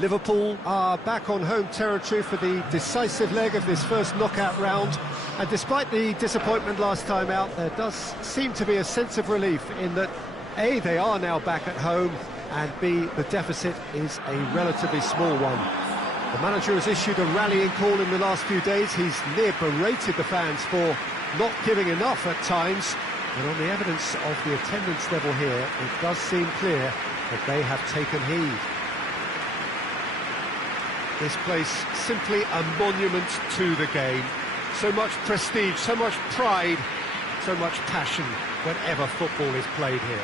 Liverpool are back on home territory for the decisive leg of this first knockout round, and despite the disappointment last time out, there does seem to be a sense of relief in that A, they are now back at home, and B, the deficit is a relatively small one. The manager has issued a rallying call in the last few days. He's near berated the fans for not giving enough at times, and on the evidence of the attendance level here, it does seem clear that they have taken heed. This place simply a monument to the game. So much prestige, so much pride, so much passion whenever football is played here.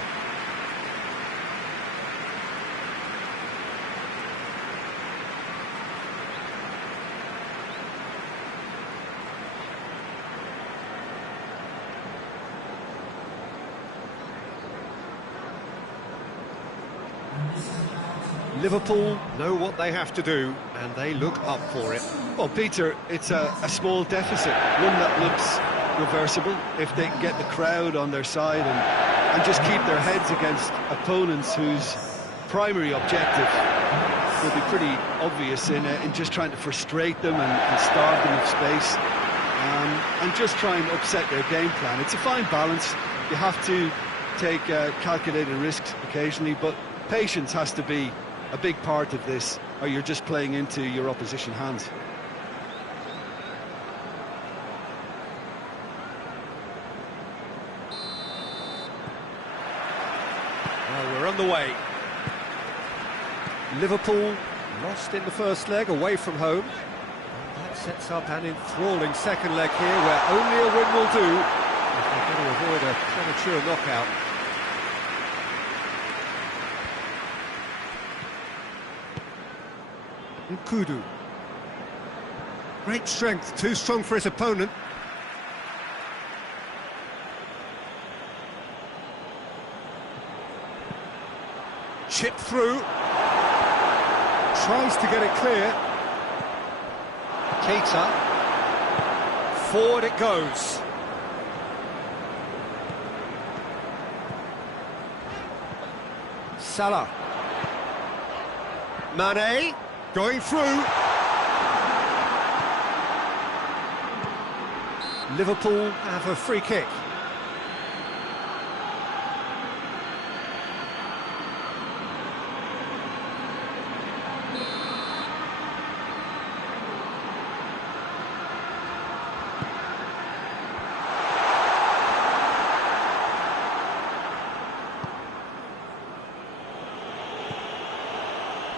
Liverpool know what they have to do, and they look up for it. Well, Peter, it's a small deficit, one that looks reversible if they can get the crowd on their side and just keep their heads against opponents whose primary objective will be pretty obvious in just trying to frustrate them and starve them of space, and just try and upset their game plan. It's a fine balance. You have to take calculated risks occasionally, but patience has to be a big part of this, or you're just playing into your opposition hands. Well, we're on the way. Liverpool lost in the first leg away from home. And that sets up an enthralling second leg here, where only a win will do if they're going to avoid a premature knockout. Kudu. Great strength, too strong for his opponent. Chip through. Tries to get it clear. Keita. Forward it goes. Salah. Mane. Going through. Liverpool have a free kick.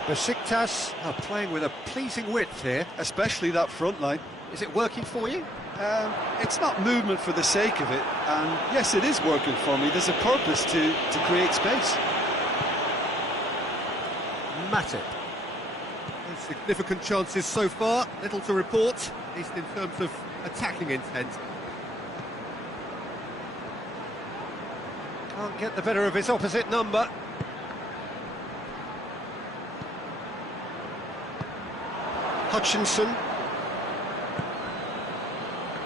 Besiktas are playing with a pleasing width here. Especially that front line. Is it working for you? It's not movement for the sake of it, and yes, it is working for me. There's a purpose to create space. Matip. No significant chances so far, little to report, at least in terms of attacking intent. Can't get the better of his opposite number. Hutchinson.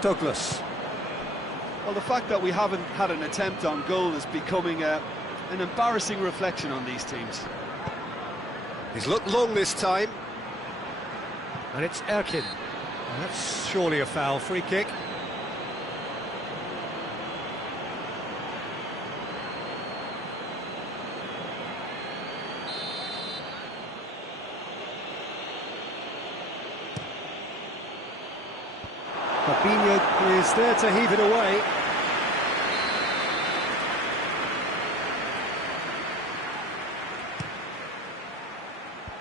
Douglas. Well, the fact that we haven't had an attempt on goal is becoming an embarrassing reflection on these teams. He's looked long this time. And it's Erkin. That's surely a foul. Free kick. Fabinho is there to heave it away.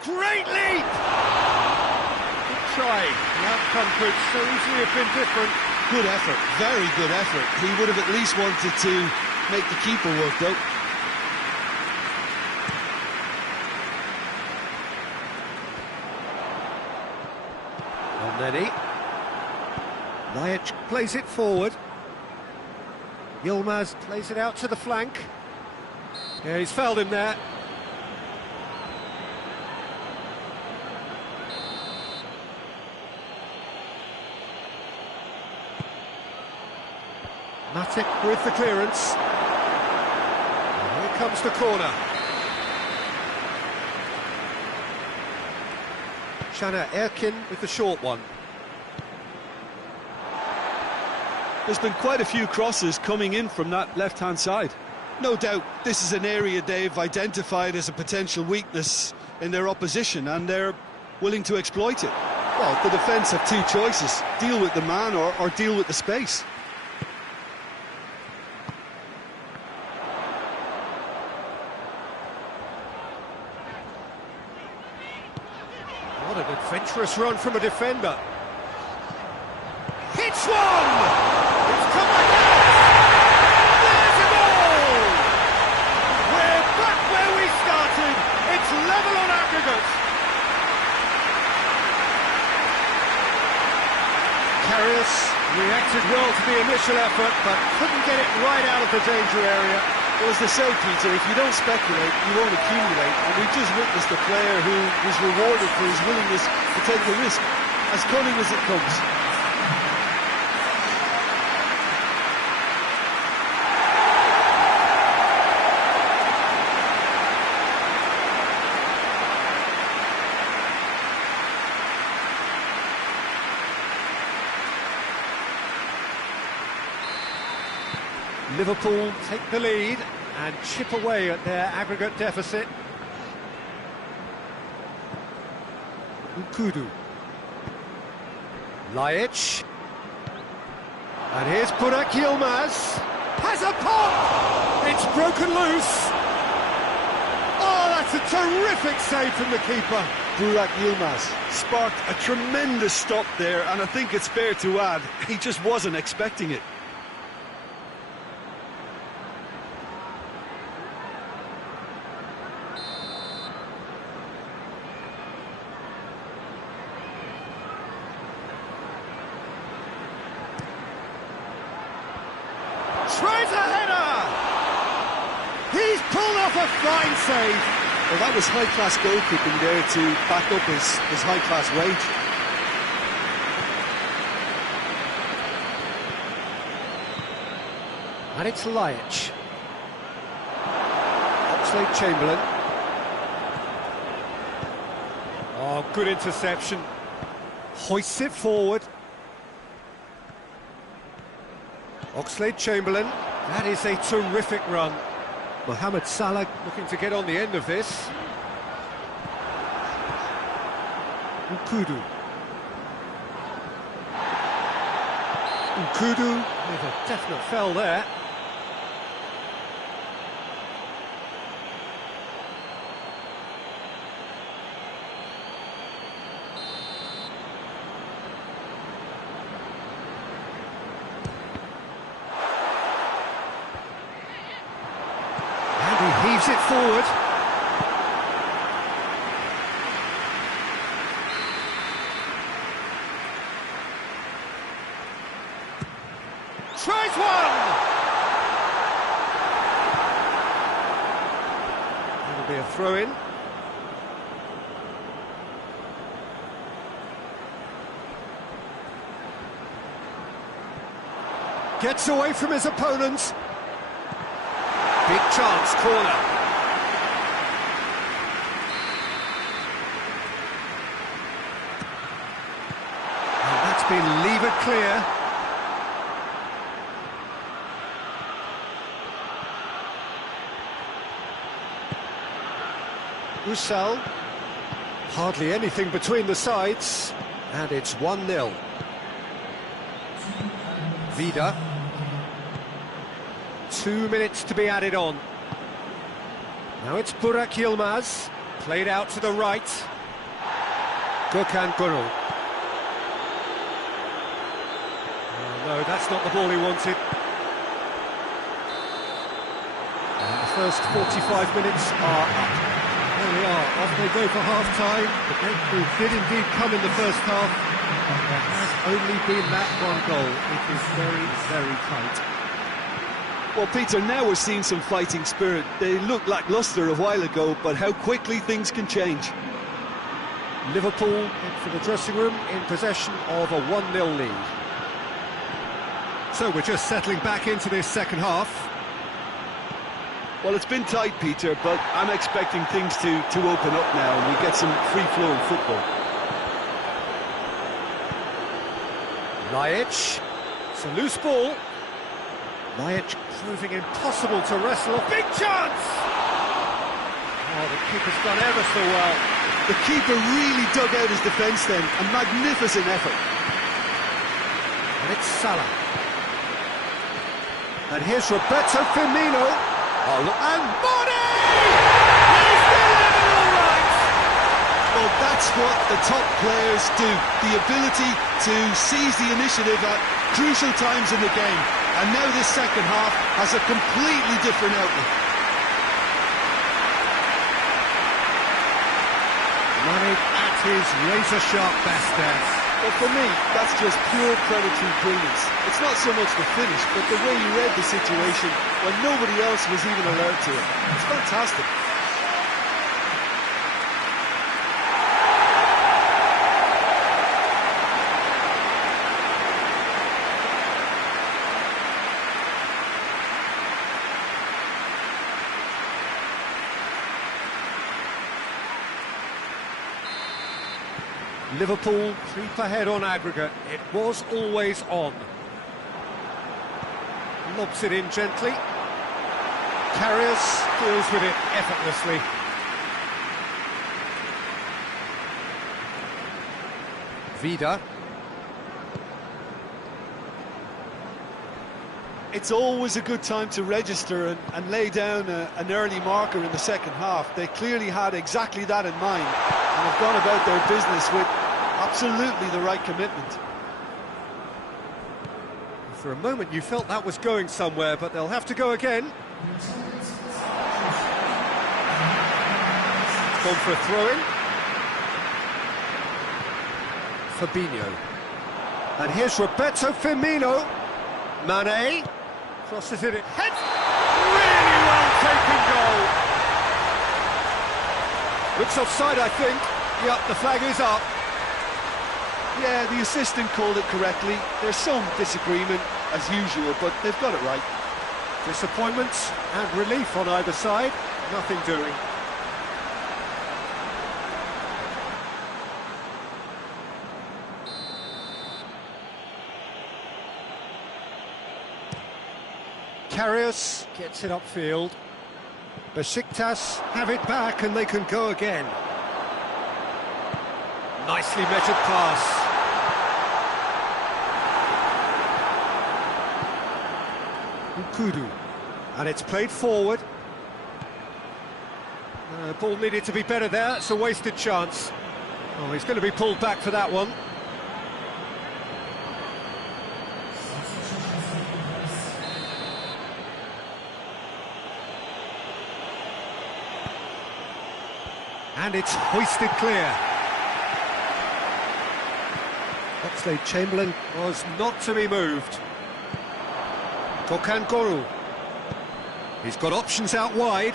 Great leap! Good try. The outcome could so easily have been different. Good effort, very good effort. He would have at least wanted to make the keeper work, though. Neni. Lajic plays it forward. Yilmaz plays it out to the flank. Yeah, he's fouled him there. Matip with the clearance. And here comes the corner. Shana Erkin with the short one. There's been quite a few crosses coming in from that left-hand side. No doubt this is an area they've identified as a potential weakness in their opposition, and they're willing to exploit it. Well, the defence have two choices: deal with the man or deal with the space. What an adventurous run from a defender. Hits one! It's come back out! There's a goal! We're back where we started. It's level on aggregate. Karius reacted well to the initial effort, but couldn't get it right out of the danger area. Well, as they say, Peter, if you don't speculate, you won't accumulate. And we've just witnessed a player who was rewarded for his willingness to take the risk, as cunning as it comes. Liverpool take the lead and chip away at their aggregate deficit. Ukudu. Lajic. And here's Burak Yilmaz. Has a pop! It's broken loose. Oh, that's a terrific save from the keeper. Burak Yilmaz sparked a tremendous stop there, and I think it's fair to add, he just wasn't expecting it. Tries a header! He's pulled off a fine save. Well, that was high-class goalkeeping there to back up his high-class wage. And it's Lajic. Oxlade-Chamberlain. Oh, good interception. Hoists it forward. Oxlade-Chamberlain. That is a terrific run. Mohamed Salah looking to get on the end of this. Ukudu. Ukudu with a definite foul there. Heaves it forward. Tries one! That'll be a throw-in. Gets away from his opponent. Big chance, corner. And that's been levered clear. Usal. Hardly anything between the sides. And it's 1-0. Vida. 2 minutes to be added on. Now it's Burak Yilmaz, played out to the right. Gökhan Gürül. Oh, no, that's not the ball he wanted. And the first 45 minutes are up. There we are, off they go for half-time. The breakthrough did indeed come in the first half, but there has only been that one goal. It is very, very tight. Well, Peter, now we're seeing some fighting spirit. They looked lacklustre a while ago, but how quickly things can change. Liverpool head for the dressing room in possession of a 1-0 lead. So we're just settling back into this second half. Well, it's been tight, Peter, but I'm expecting things to open up now and we get some free-flowing football. Lajic. It's a loose ball. Lajic proving impossible to wrestle. Big chance! Oh, the keeper's done ever so well. The keeper really dug out his defence then. A magnificent effort. And it's Salah. And here's Roberto Firmino. Oh, look. And Mane! He's delivered all right! Well, that's what the top players do. The ability to seize the initiative at crucial times in the game. And now this second half has a completely different outlook. Mane at his razor-sharp best there. But for me, that's just pure predatory brilliance. It's not so much the finish, but the way he read the situation when nobody else was even alert to it. It's fantastic. Liverpool creep ahead on aggregate. It was always on. Lobs it in gently. Carriers deals with it effortlessly. Vida. It's always a good time to register and lay down an early marker in the second half. They clearly had exactly that in mind and have gone about their business with absolutely the right commitment. For a moment you felt that was going somewhere, but they'll have to go again. Gone for a throw-in. Fabinho. And here's Roberto Firmino. Mane. Crosses it in. Head! Really well taken goal. Looks offside, I think. Yep, the flag is up. Yeah, the assistant called it correctly. There's some disagreement, as usual, but they've got it right. Disappointments and relief on either side. Nothing doing. Karius gets it upfield. Besiktas have it back and they can go again. Nicely measured pass. Ukudu. And it's played forward. Ball needed to be better there. It's a wasted chance. Oh, he's going to be pulled back for that one. And it's hoisted clear. Oxlade-Chamberlain was not to be moved. Tokan Koru. He's got options out wide.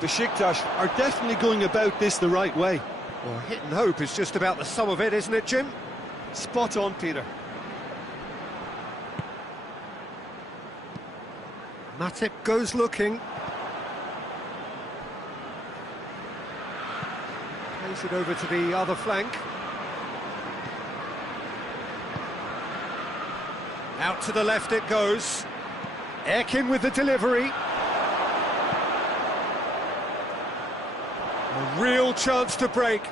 Besiktas are definitely going about this the right way. Well, hit and hope is just about the sum of it, isn't it, Jim? Spot on, Peter. Matip goes looking. Plays it over to the other flank. Out to the left it goes. Erkin with the delivery. A real chance to break.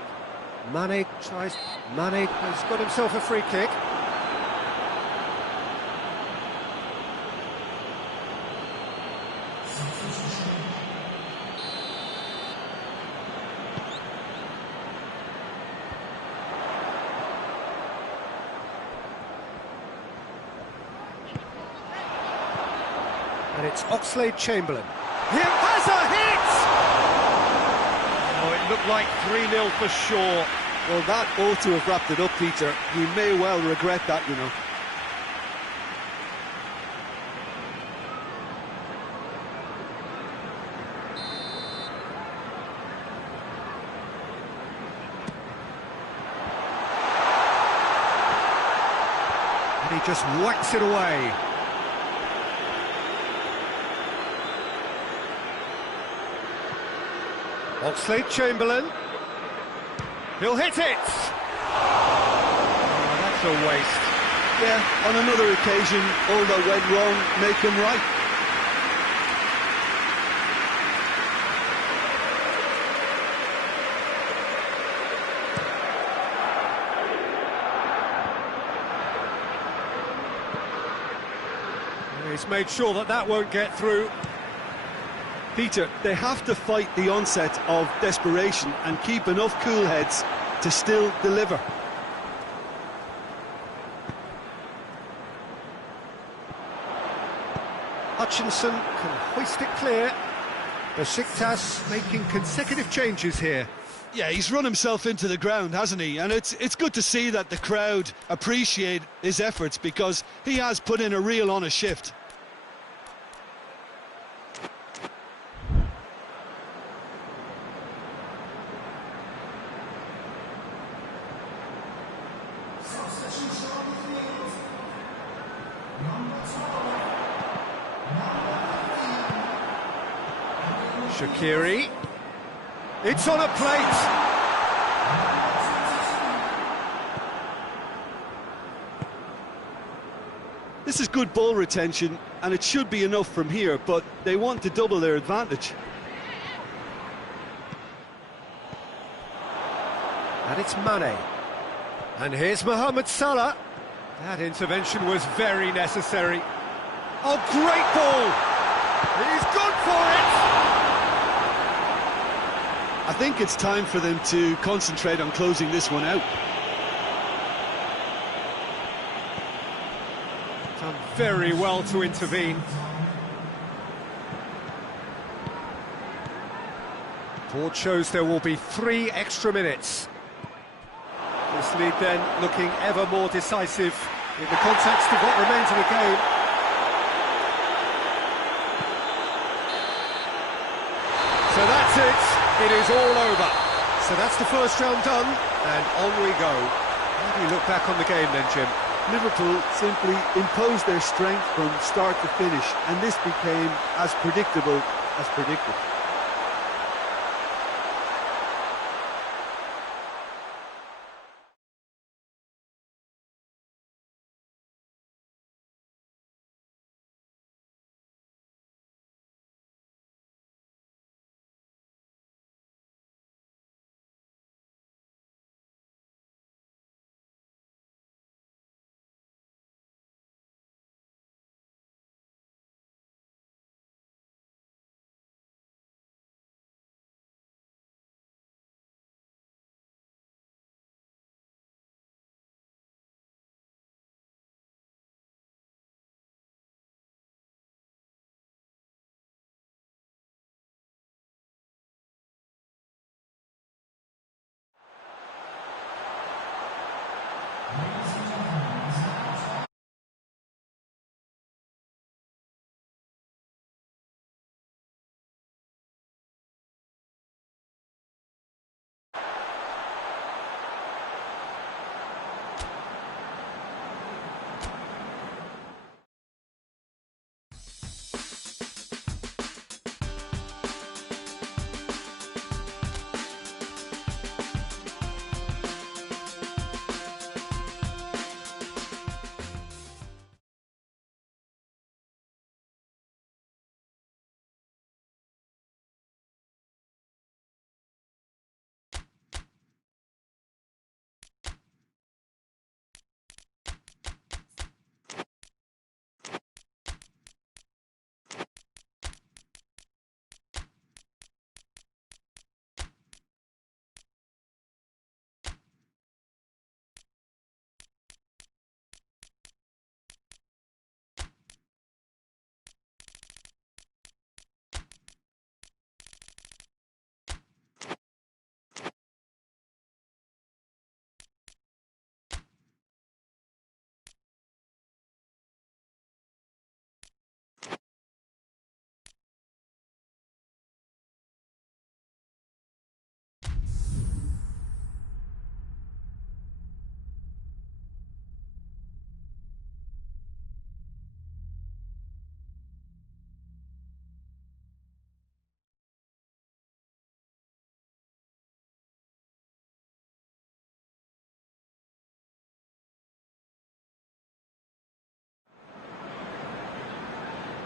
Mane tries. Mane has got himself a free kick. And it's Oxlade-Chamberlain. He has a hit! Oh, it looked like 3-0 for sure. Well, that ought to have wrapped it up, Peter. You may well regret that, you know. And he just whacks it away. Oxlade-Chamberlain. He'll hit it! Oh, that's a waste. Yeah, on another occasion, all that went wrong, make him right. He's made sure that that won't get through. Peter, they have to fight the onset of desperation and keep enough cool heads to still deliver. Hutchinson can hoist it clear. Besiktas making consecutive changes here. Yeah, he's run himself into the ground, hasn't he? And it's good to see that the crowd appreciate his efforts, because he has put in a real honest shift. Shaqiri. It's on a plate. This is good ball retention, and it should be enough from here, but they want to double their advantage. And it's Mane. And here's Mohamed Salah. That intervention was very necessary. Oh, great ball! He's gone for it! I think it's time for them to concentrate on closing this one out. Done very well to intervene. Board shows there will be 3 extra minutes. This lead then looking ever more decisive in the context of what remains of the game. So that's it. It is all over. So that's the first round done, and on we go. How do you look back on the game then, Jim? Liverpool simply imposed their strength from start to finish, and this became as predictable as predicted.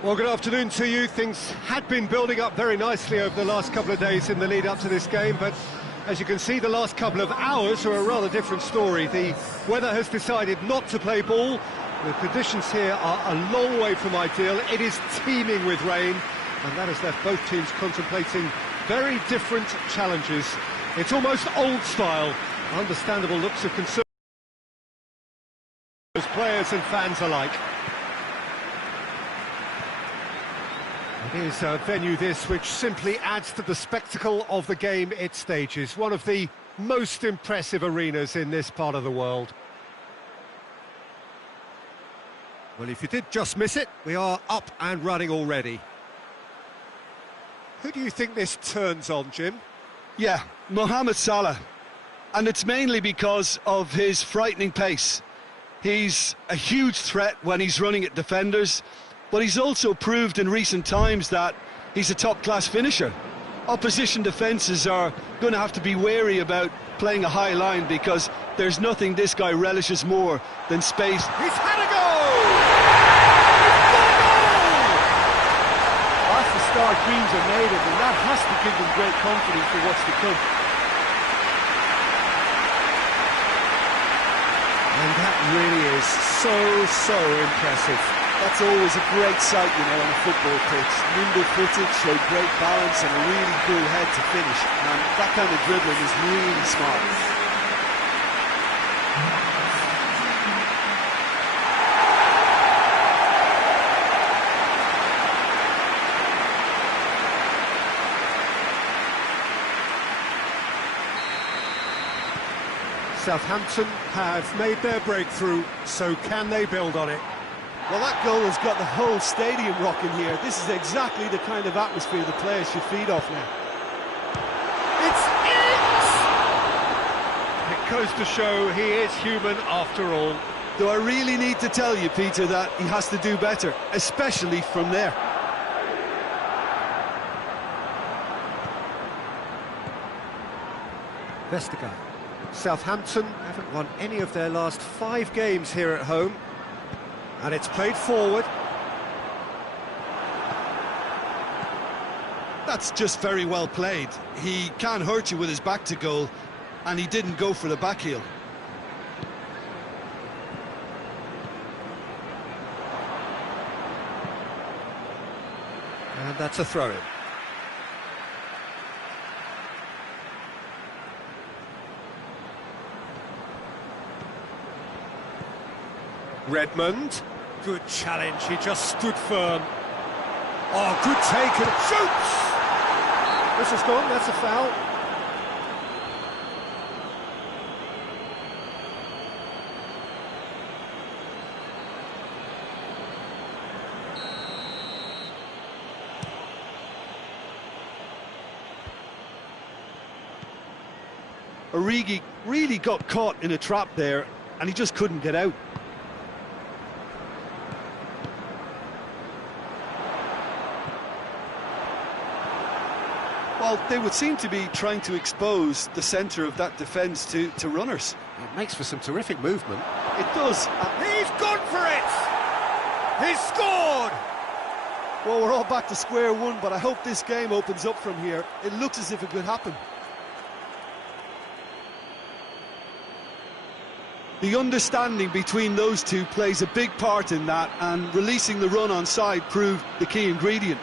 Well, good afternoon to you. Things had been building up very nicely over the last couple of days in the lead up to this game, but as you can see, the last couple of hours are a rather different story. The weather has decided not to play ball. The conditions here are a long way from ideal. It is teeming with rain, and that has left both teams contemplating very different challenges. It's almost old style. Understandable looks of concern as players and fans alike. It is a venue this which simply adds to the spectacle of the game it stages. One of the most impressive arenas in this part of the world. Well, if you did just miss it, we are up and running already. Who do you think this turns on, Jim? Yeah, Mohamed Salah. And it's mainly because of his frightening pace. He's a huge threat when he's running at defenders, but he's also proved in recent times that he's a top-class finisher. Opposition defences are going to have to be wary about playing a high line because there's nothing this guy relishes more than space. He's had a goal! That's the start Greens are made of, and that has to give them great confidence for what's to come. And that really is so impressive. That's always a great sight, you know, on a football pitch. Nimble-footed, showed great balance and a really cool head to finish. And that kind of dribbling is really smart. Southampton have made their breakthrough, so can they build on it? Well, that goal has got the whole stadium rocking here. This is exactly the kind of atmosphere the players should feed off now. It's it! It goes to show he is human after all. Do I really need to tell you, Peter, that he has to do better, especially from there? Vestergaard. Southampton haven't won any of their last 5 games here at home. And it's played forward. That's just very well played. He can't hurt you with his back to goal, and he didn't go for the back heel. And that's a throw-in. Redmond, good challenge, he just stood firm. Oh, good take and shoots! This is gone, that's a foul. Origi really got caught in a trap there, and he just couldn't get out. Well, they would seem to be trying to expose the centre of that defence to runners. It makes for some terrific movement. It does. He's gone for it! He's scored! Well, we're all back to square one, but I hope this game opens up from here. It looks as if it could happen. The understanding between those two plays a big part in that, and releasing the run on side proved the key ingredient.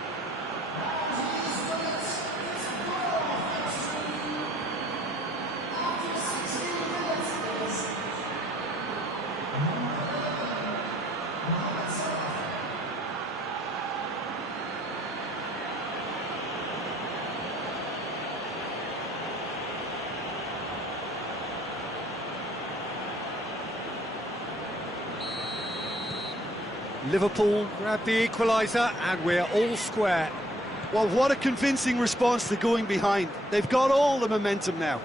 Liverpool grab the equaliser and we're all square. Well, what a convincing response to going behind. They've got all the momentum now.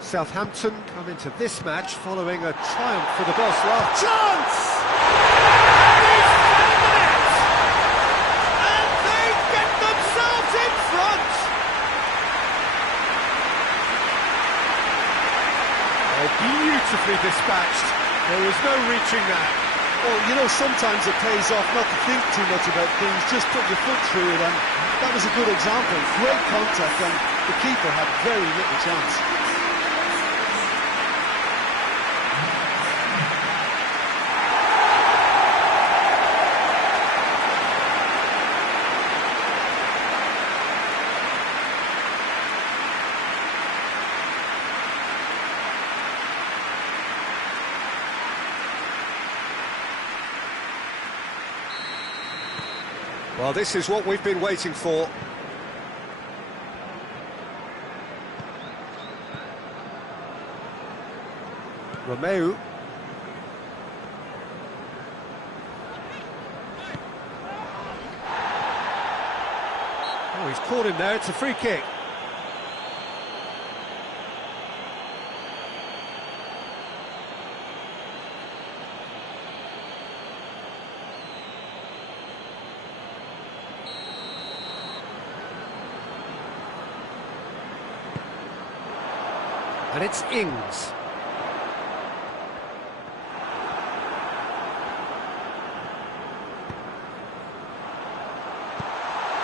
Southampton come into this match following a triumph for the boss last chance! And they get themselves in front! Oh, beautifully dispatched. There was no reaching that. Well, you know, sometimes it pays off not to think too much about things, just put your foot through it, and that was a good example. Great contact, and the keeper had very little chance. Well, this is what we've been waiting for. Romeu. Oh, he's caught him there. It's a free kick. And it's Ings.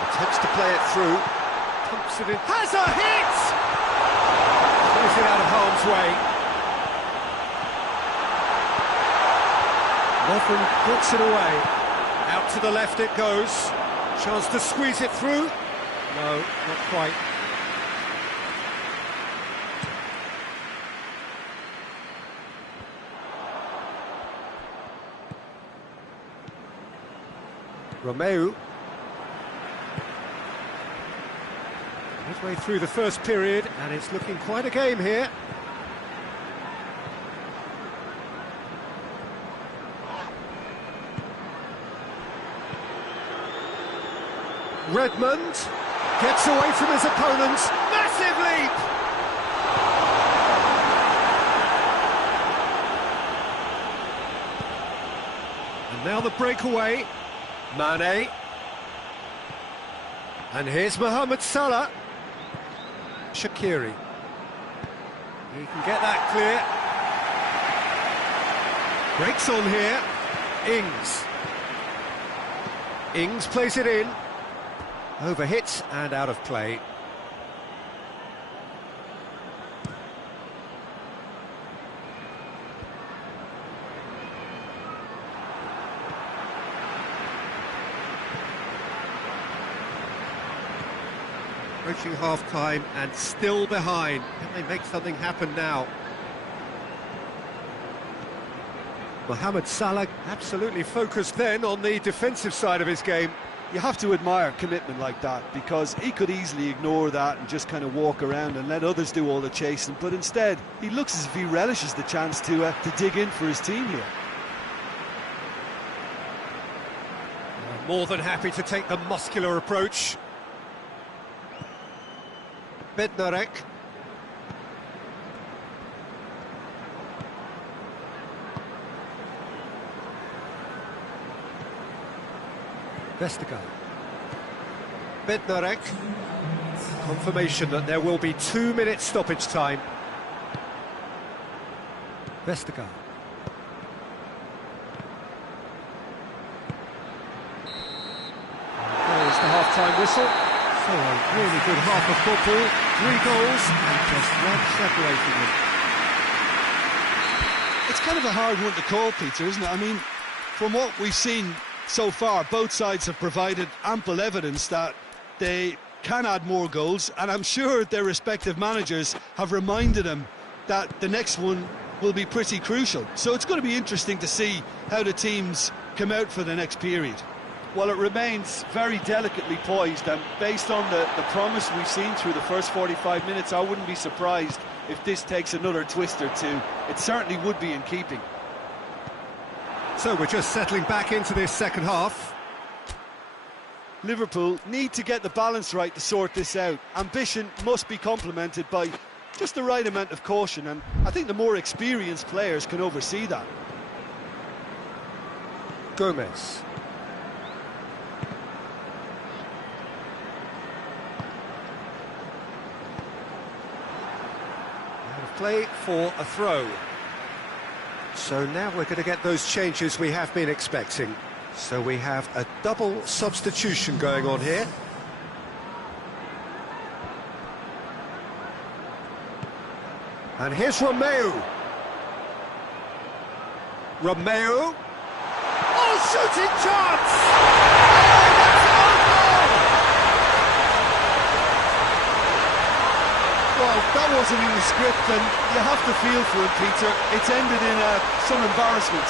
Attempts to play it through. Pumps it in. Has a hit! Plays it out of harm's way. Lovren puts it away. Out to the left it goes. Chance to squeeze it through. No, not quite. Romeu. Midway through the first period, and it's looking quite a game here. Redmond gets away from his opponents. Massive leap! And now the breakaway. Mane. And here's Mohamed Salah. Shaqiri. He can get that clear. Breaks on here. Ings. Ings plays it in. Overhits and out of play. Approaching half-time and still behind. Can they make something happen now? Mohamed Salah absolutely focused then on the defensive side of his game. You have to admire commitment like that, because he could easily ignore that and just kind of walk around and let others do all the chasing, but instead he looks as if he relishes the chance to dig in for his team here. More than happy to take the muscular approach. Bednarek. Vestergaard. Bednarek. Confirmation that there will be 2 minutes stoppage time. Vestergaard. There's the half-time whistle. So a really good half of football, 3 goals and just one separating them. It's kind of a hard one to call, Peter, isn't it? I mean, from what we've seen so far, both sides have provided ample evidence that they can add more goals, and I'm sure their respective managers have reminded them that the next one will be pretty crucial. So it's going to be interesting to see how the teams come out for the next period. Well, it remains very delicately poised, and based on the promise we've seen through the first 45 minutes, I wouldn't be surprised if this takes another twist or two. It certainly would be in keeping. So we're just settling back into this second half. Liverpool need to get the balance right to sort this out. Ambition must be complemented by just the right amount of caution, and I think the more experienced players can oversee that. Gomez. Play for a throw. So now we're going to get those changes we have been expecting. So we have a double substitution going on here. And here's Romeu. Romeu. Oh, shooting chance! Oh, that's an own goal! Well, that wasn't in the script, and you have to feel for it, Peter. It's ended in some embarrassment.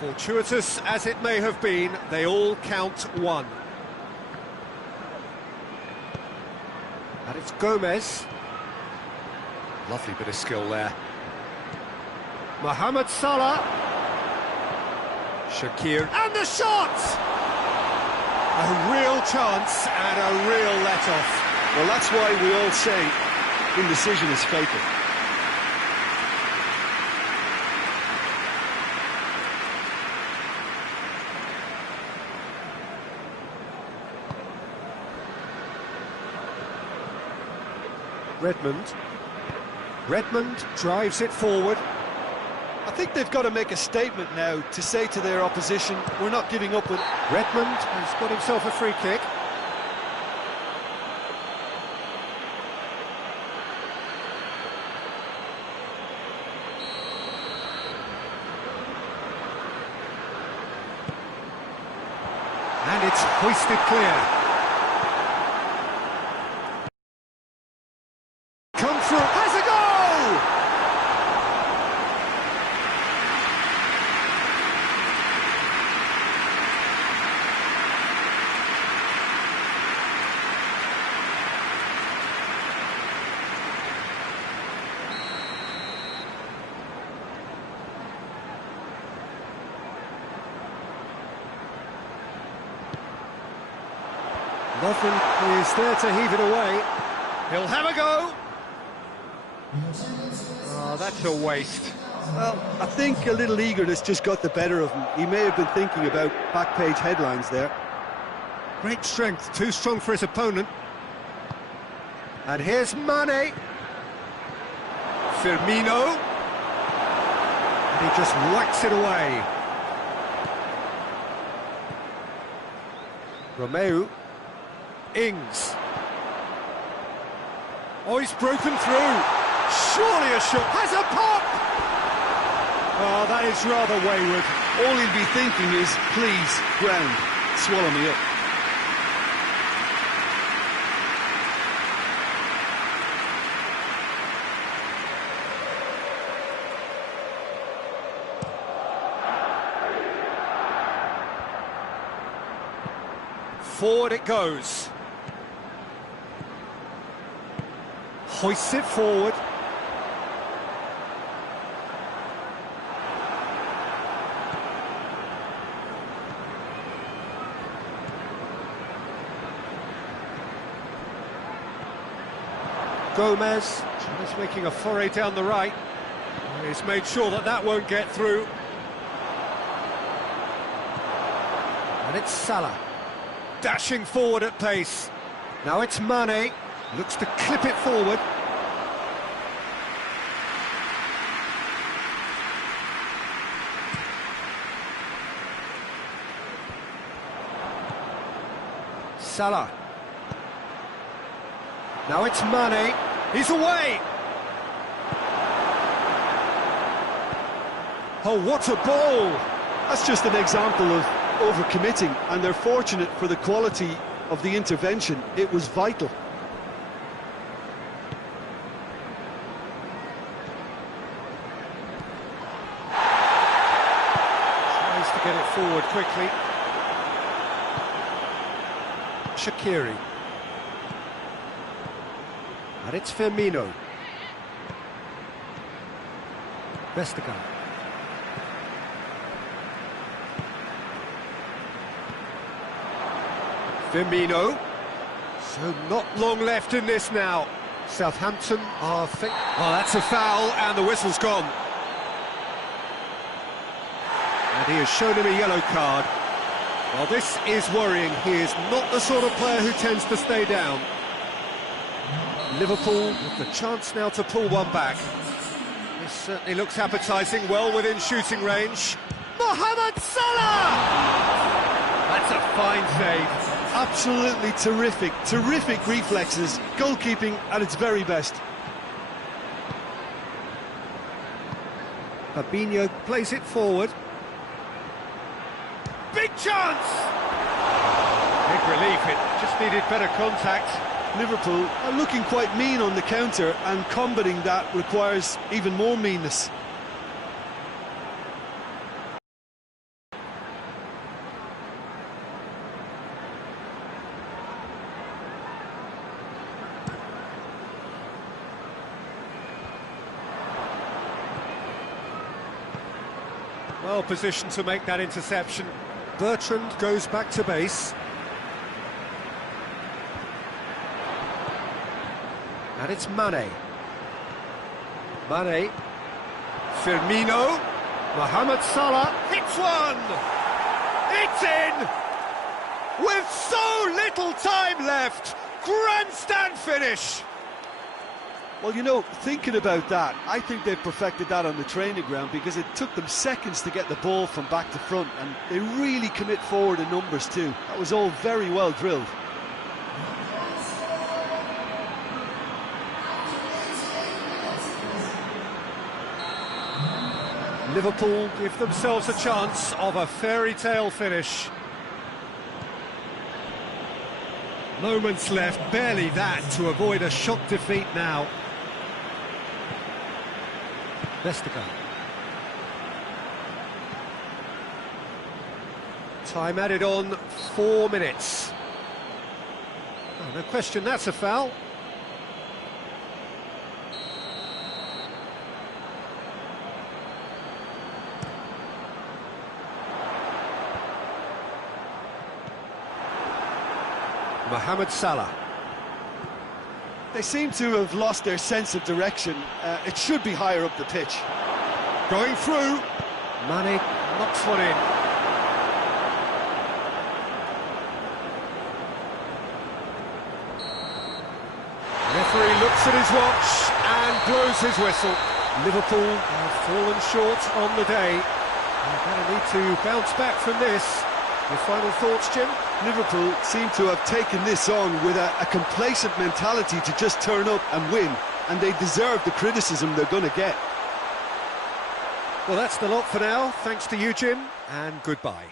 Fortuitous as it may have been, they all count one. And it's Gomez. Lovely bit of skill there. Mohamed Salah. Shakir. And the shot! A real chance and a real let-off. Well, that's why we all say indecision is fatal. Redmond drives it forward. I think they've got to make a statement now to say to their opposition, we're not giving up. Redmond has got himself a free kick. And it's hoisted clear. Come through, has a goal! Lovren is there to heave it away. He'll have a go. Oh, that's a waste. Well, I think a little eagerness just got the better of him. He may have been thinking about back-page headlines there. Great strength, too strong for his opponent. And here's Mane. Firmino. And he just whacks it away. Romeu. Ings. Oh, he's broken through. Surely a shot. Has a pop! Oh, that is rather wayward. All he'll be thinking is, please, ground, swallow me up. Forward it goes. Hoists it forward. Gomez just making a foray down the right. He's made sure that that won't get through. And it's Salah. Dashing forward at pace. Now it's Mane. Looks to clip it forward. Salah. Now it's Mane. He's away. Oh, what a ball! That's just an example of overcommitting, and they're fortunate for the quality of the intervention. It was vital. Tries to get it forward quickly. Shaqiri. And it's Firmino. Vestergaard. Firmino. So not long left in this now. Southampton are... Oh, that's a foul, and the whistle's gone. And he has shown him a yellow card. Well, this is worrying. He is not the sort of player who tends to stay down. Liverpool with the chance now to pull one back. This certainly looks appetising, well within shooting range. Mohamed Salah! That's a fine save. Absolutely terrific, terrific reflexes, goalkeeping at its very best. Fabinho plays it forward. Big chance! Big relief, it just needed better contact. Liverpool are looking quite mean on the counter, and combating that requires even more meanness. Well positioned to make that interception. Bertrand goes back to base. And it's Mane. Mane. Firmino. Mohamed Salah hits one! It's in! With so little time left! Grandstand finish! Well, you know, thinking about that, I think they've perfected that on the training ground, because it took them seconds to get the ball from back to front, and they really commit forward in numbers too. That was all very well drilled. Liverpool give themselves a chance of a fairy tale finish. Moments left, barely that, to avoid a shock defeat now. Vestergaard. Time added on, 4 minutes. Oh, no question, that's a foul. Mohamed Salah. They seem to have lost their sense of direction. It should be higher up the pitch. Going through. Mane knocks one in. Referee looks at his watch and blows his whistle. Liverpool have fallen short on the day. They're going to need to bounce back from this. Your final thoughts, Jim? Liverpool seem to have taken this on with a complacent mentality to just turn up and win, and they deserve the criticism they're going to get. Well, that's the lot for now. Thanks to you, Jim, and goodbye.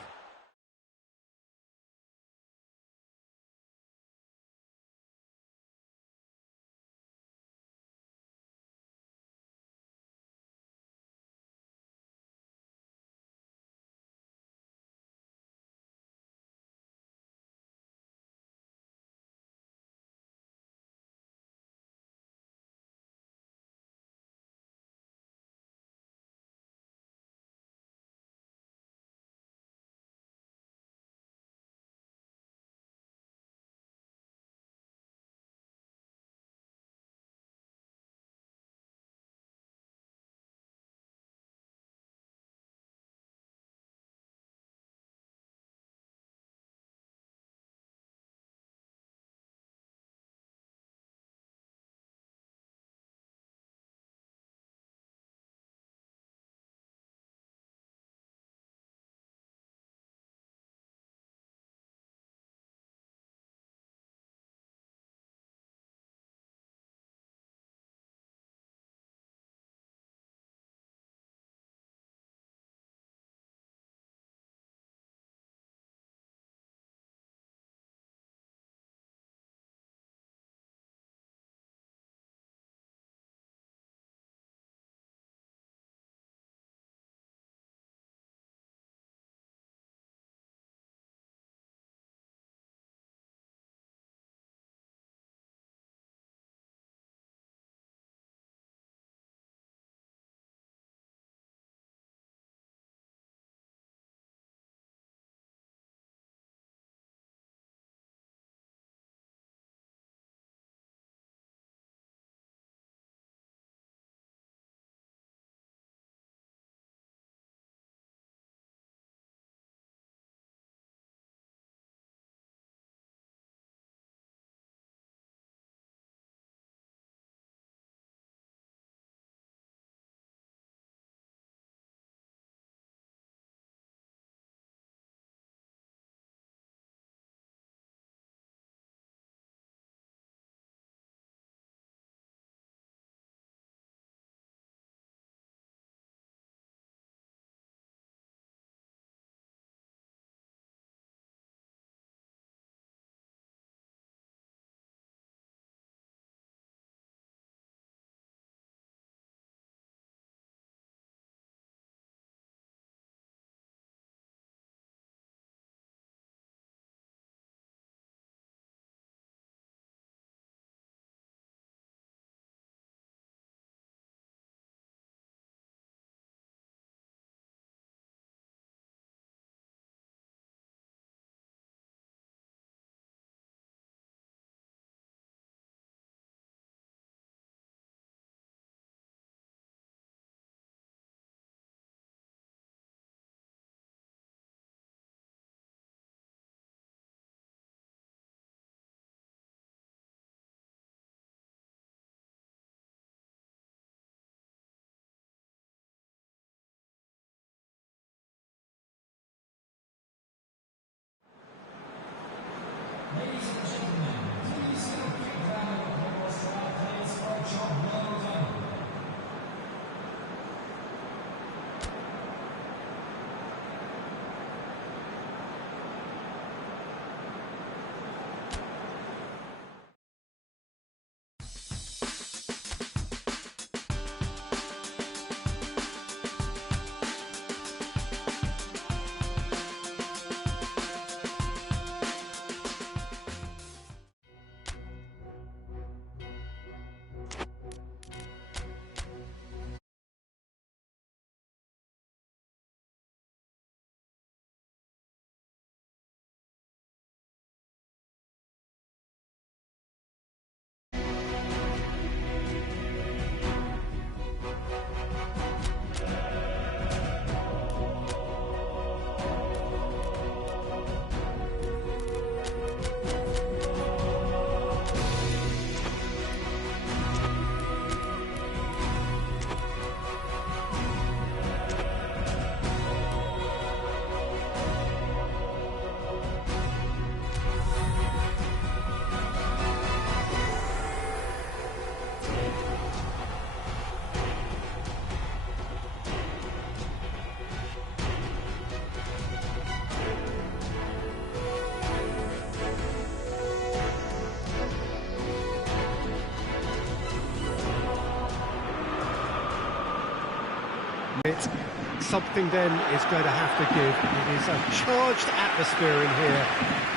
Something then is going to have to give. It is a charged atmosphere in here,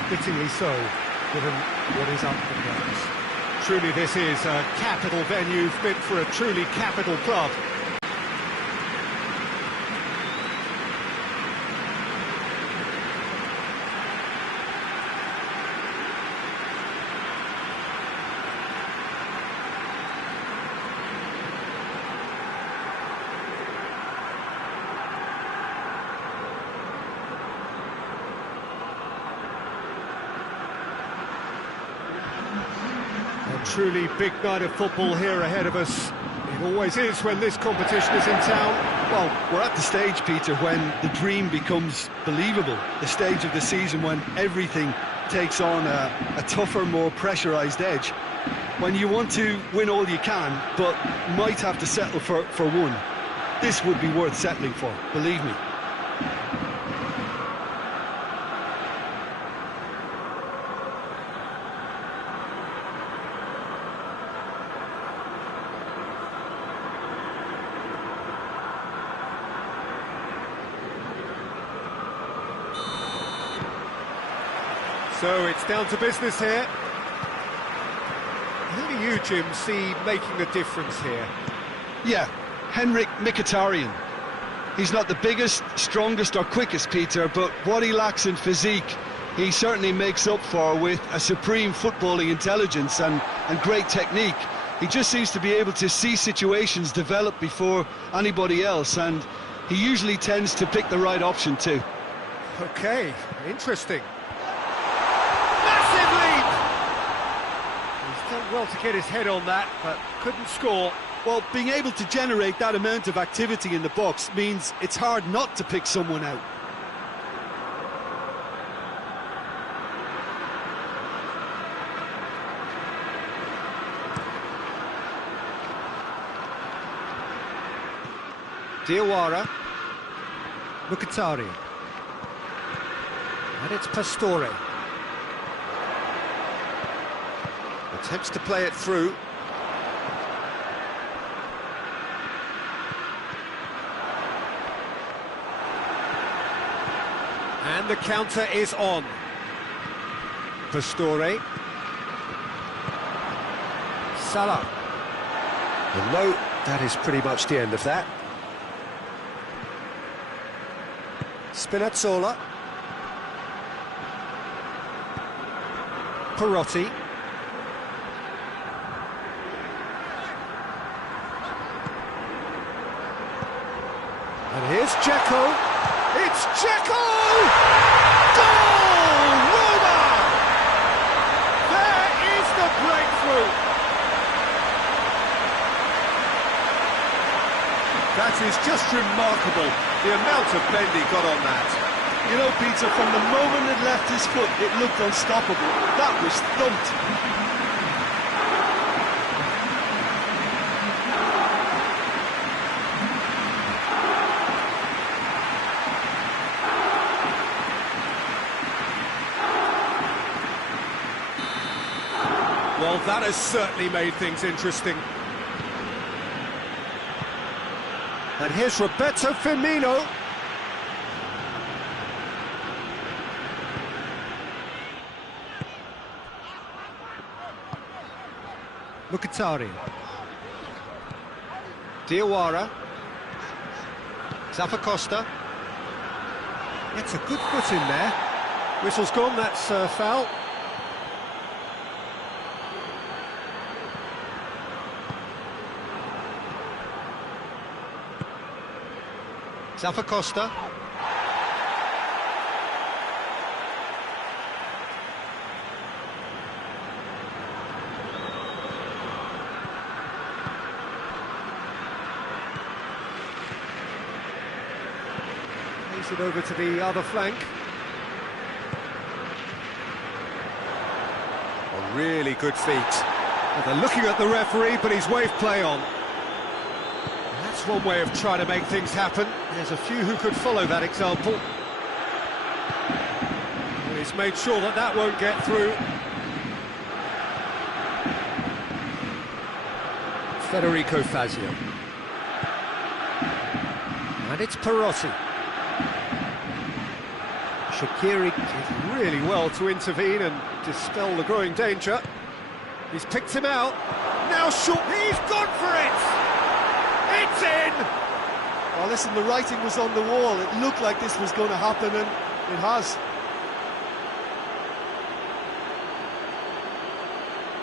fittingly so, given what is up for grabs. Truly this is a capital venue fit for a truly capital club. Truly big night of football here ahead of us. It always is when this competition is in town. Well, we're at the stage, Peter, when the dream becomes believable. The stage of the season when everything takes on a tougher, more pressurised edge. When you want to win all you can, but might have to settle for one. This would be worth settling for, believe me. So it's down to business here. Who do you, Jim, see making the difference here? Yeah, Henrik Mkhitaryan. He's not the biggest, strongest or quickest, Peter, but what he lacks in physique, he certainly makes up for with a supreme footballing intelligence and great technique. He just seems to be able to see situations develop before anybody else, and he usually tends to pick the right option too. Okay, interesting. Well to get his head on that, but couldn't score. Well, being able to generate that amount of activity in the box means it's hard not to pick someone out. Diawara, Mkhitaryan, and it's Pastore. Attempts to play it through. And the counter is on. Pastore. Salah. And no, that is pretty much the end of that. Spinazzola. Perotti. And here's Dzeko. It's Dzeko! Goal! Roma! There is the breakthrough. That is just remarkable, the amount of bend he got on that. You know, Peter, from the moment it left his foot, it looked unstoppable. That was thumped. Well, that has certainly made things interesting. And here's Roberto Firmino. Mkhitaryan. Diawara. Zappacosta. It's a good foot in there. Whistle's gone, that's foul. Zappacosta. Plays it over to the other flank. A really good feat. Well, they're looking at the referee, but he's waved play on. That's one way of trying to make things happen. There's a few who could follow that example. He's made sure that that won't get through. Federico Fazio. And it's Perotti. Shaqiri did really well to intervene and dispel the growing danger. He's picked him out. Now short. He's gone for it! It's in! Well, listen, the writing was on the wall. It looked like this was going to happen, and it has.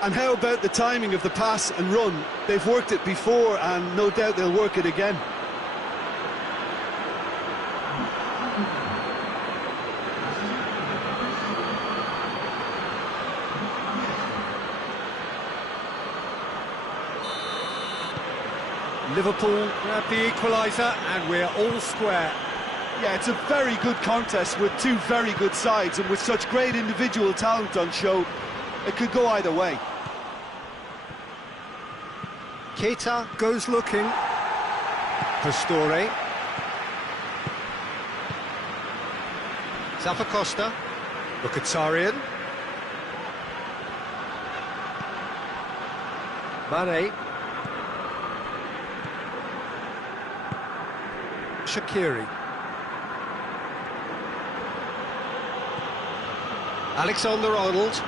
And how about the timing of the pass and run? They've worked it before, and no doubt they'll work it again. Liverpool grab the equaliser and we're all square. Yeah, it's a very good contest with two very good sides, and with such great individual talent on show, it could go either way. Keita goes looking. Pastore. Zappacosta. Mkhitaryan. Mane. Shaqiri. Alexander-Arnold.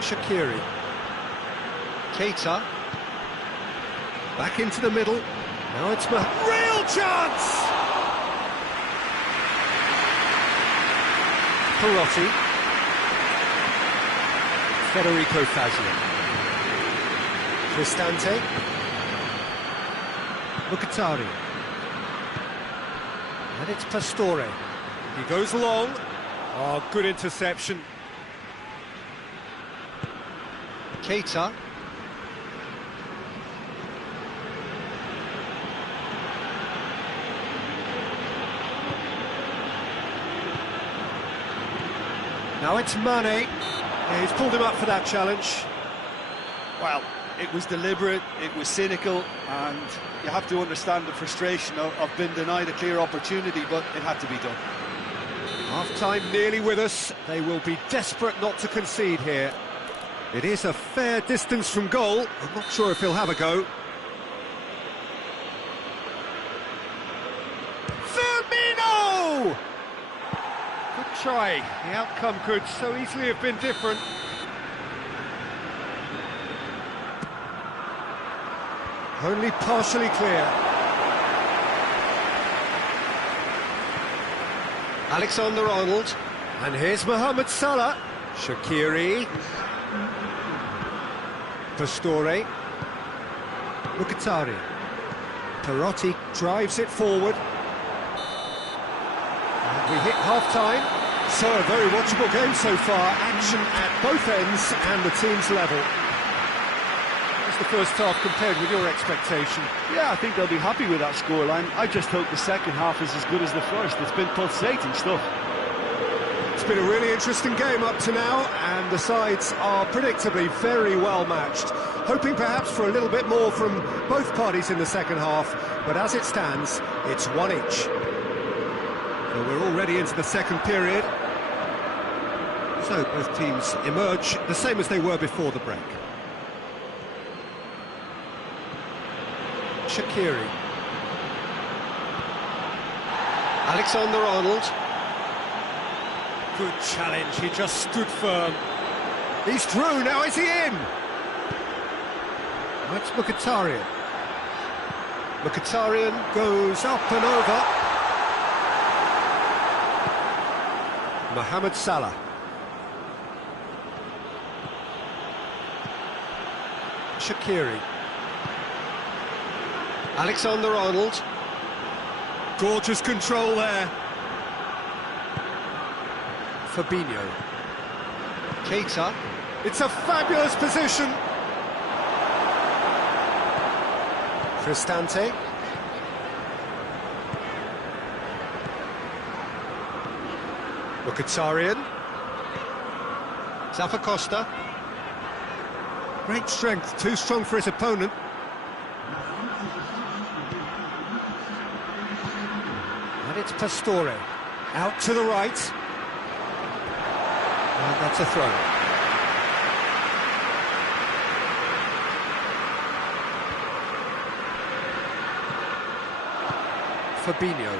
Shaqiri. Keita. Back into the middle. Now it's real chance! Perotti. Federico Fazio. Cristante. Mkhitaryan. And it's Pastore. He goes long. Oh, good interception. Keita. Now it's Mane. Yeah, he's pulled him up for that challenge. Well, it was deliberate, it was cynical, and you have to understand the frustration of being denied a clear opportunity, but it had to be done. Half-time nearly with us. They will be desperate not to concede here. It is a fair distance from goal. I'm not sure if he'll have a go. Firmino! Good try. The outcome could so easily have been different. Only partially clear. Alexander-Arnold. And here's Mohamed Salah. Shaqiri. Pastore. Mkhitaryan. Perotti drives it forward. And we hit half-time. So a very watchable game so far. Action at both ends and the team's level. Just the first half compared with your expectation? Yeah, I think they'll be happy with that scoreline. I just hope the second half is as good as the first. It's been pulsating stuff. It's been a really interesting game up to now, and the sides are predictably very well matched. Hoping perhaps for a little bit more from both parties in the second half, but as it stands, it's one each. Well, we're already into the second period. So both teams emerge the same as they were before the break. Shaqiri. Alexander-Arnold. Good challenge, he just stood firm. He's through, now is he in? That's Mkhitaryan. Mkhitaryan goes up and over. Mohamed Salah. Shaqiri. Alexander-Arnold. Gorgeous control there. Fabinho. Keita. It's a fabulous position. Cristante. Mkhitaryan. Zappacosta. Great strength, too strong for his opponent. And it's Pastore. Out to the right. And that's a throw. Fabinho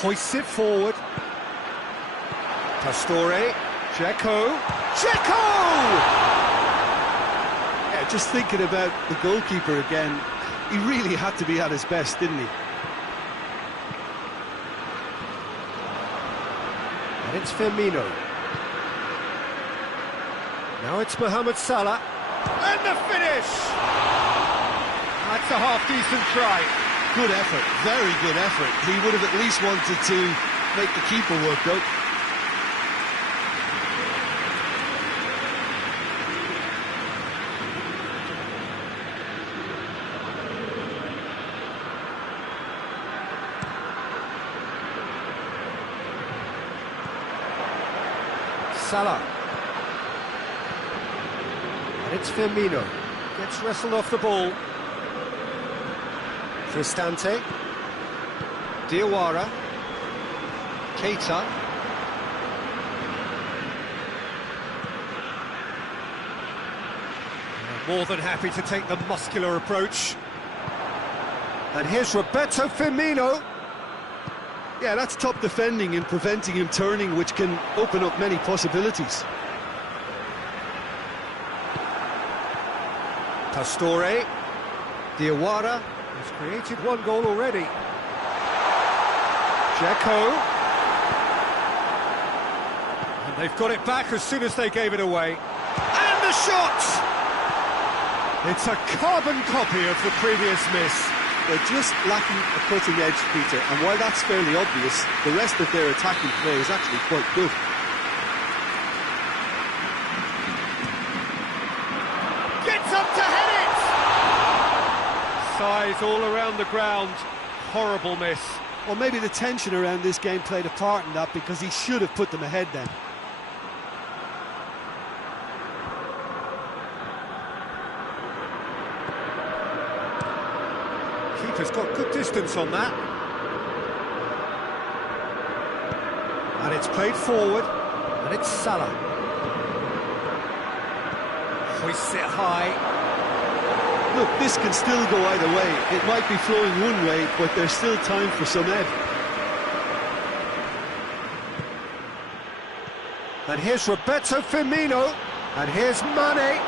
hoists it forward. Pastore. Dzeko. Yeah, just thinking about the goalkeeper again, he really had to be at his best, didn't he? And it's Firmino. Now it's Mohamed Salah. And the finish! That's a half-decent try. Good effort, very good effort. He would have at least wanted to make the keeper work, though. Salah. And it's Firmino. Gets wrestled off the ball. Cristante. Diawara. Keita. More than happy to take the muscular approach. And here's Roberto Firmino. Yeah, that's top defending and preventing him turning, which can open up many possibilities. Pastore. Diawara has created one goal already. Dzeko. And they've got it back as soon as they gave it away. And the shot! It's a carbon copy of the previous miss. They're just lacking a cutting edge, Peter, and while that's fairly obvious, the rest of their attacking play is actually quite good. Gets up to head it! Size all around the ground. Horrible miss. Well, maybe the tension around this game played a part in that, because he should have put them ahead then. Keeper's got good distance on that. And it's played forward, and it's Salah. Hoists it high. Look, this can still go either way. It might be flowing one way, but there's still time for some ebb. And here's Roberto Firmino. And here's Mane.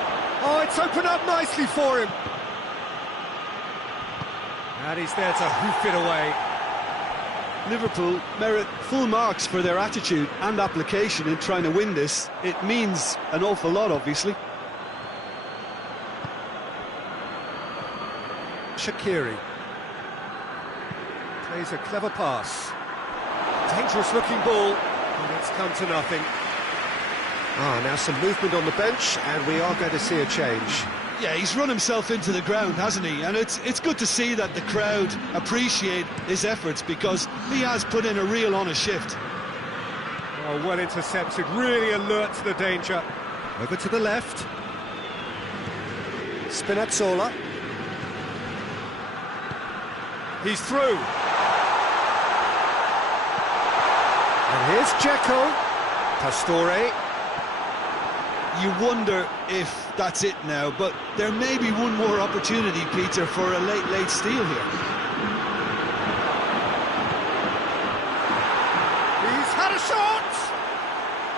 Oh, it's opened up nicely for him. And he's there to hoof it away. Liverpool merit full marks for their attitude and application in trying to win this. It means an awful lot, obviously. Shaqiri plays a clever pass. Dangerous looking ball, and it's come to nothing. Now some movement on the bench, and we are going to see a change. Yeah, he's run himself into the ground, hasn't he? And it's good to see that the crowd appreciate his efforts, because he has put in a real honest shift. Oh, well intercepted, really alert to the danger. Over to the left. Spinazzola. He's through. And here's Dzeko. Pastore. You wonder if that's it now, but there may be one more opportunity, Peter, for a late steal here. He's had a shot!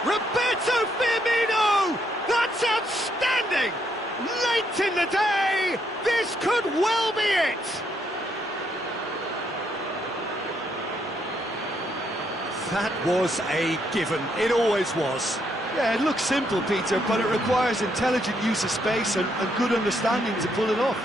Roberto Firmino! That's outstanding! Late in the day, this could well be it! That was a given, it always was. Yeah, it looks simple, Peter, but it requires intelligent use of space and good understanding to pull it off.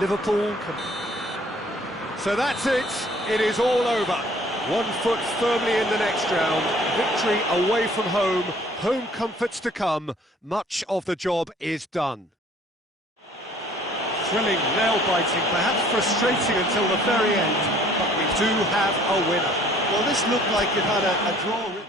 Liverpool. So that's it. It is all over. 1 foot firmly in the next round. Victory away from home. Home comforts to come. Much of the job is done. Thrilling, nail-biting, perhaps frustrating until the very end. But we do have a winner. Well, this looked like it had a draw written.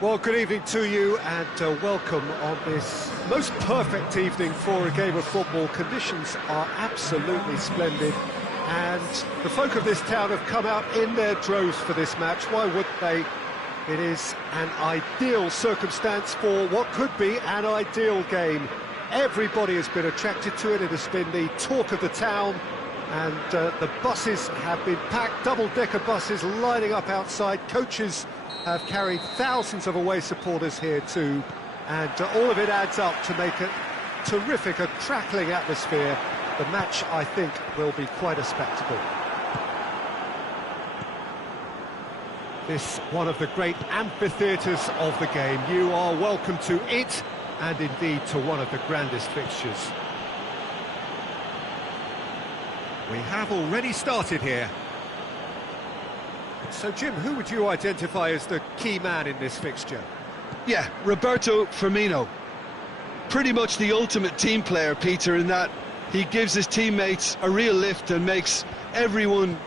Well, good evening to you and welcome on this most perfect evening for a game of football. Conditions are absolutely splendid and the folk of this town have come out in their droves for this match. Why would they? It is an ideal circumstance for what could be an ideal game. Everybody has been attracted to it. It has been the talk of the town, and the buses have been packed, double-decker buses lining up outside. Coaches have carried thousands of away supporters here too, and all of it adds up to make a terrific, a crackling atmosphere. The match, I think, will be quite a spectacle. This one of the great amphitheatres of the game. You are welcome to it, and indeed to one of the grandest fixtures. We have already started here. So, Jim, who would you identify as the key man in this fixture? Yeah, Roberto Firmino. Pretty much the ultimate team player, Peter, in that he gives his teammates a real lift and makes everyone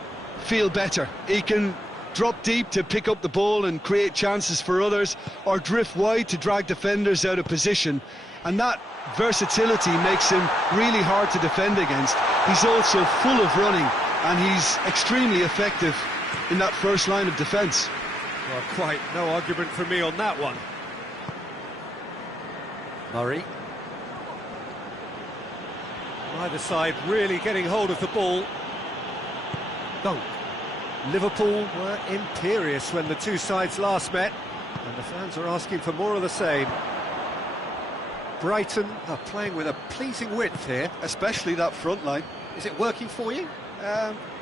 feel better. He can drop deep to pick up the ball and create chances for others, or drift wide to drag defenders out of position. And that versatility makes him really hard to defend against. He's also full of running, and he's extremely effective in that first line of defence. Well, quite no argument from me on that one. Murray. Either side really getting hold of the ball. Dunk. Liverpool were imperious when the two sides last met, and the fans are asking for more of the same. Brighton are playing with a pleasing width here. Especially that front line. Is it working for you?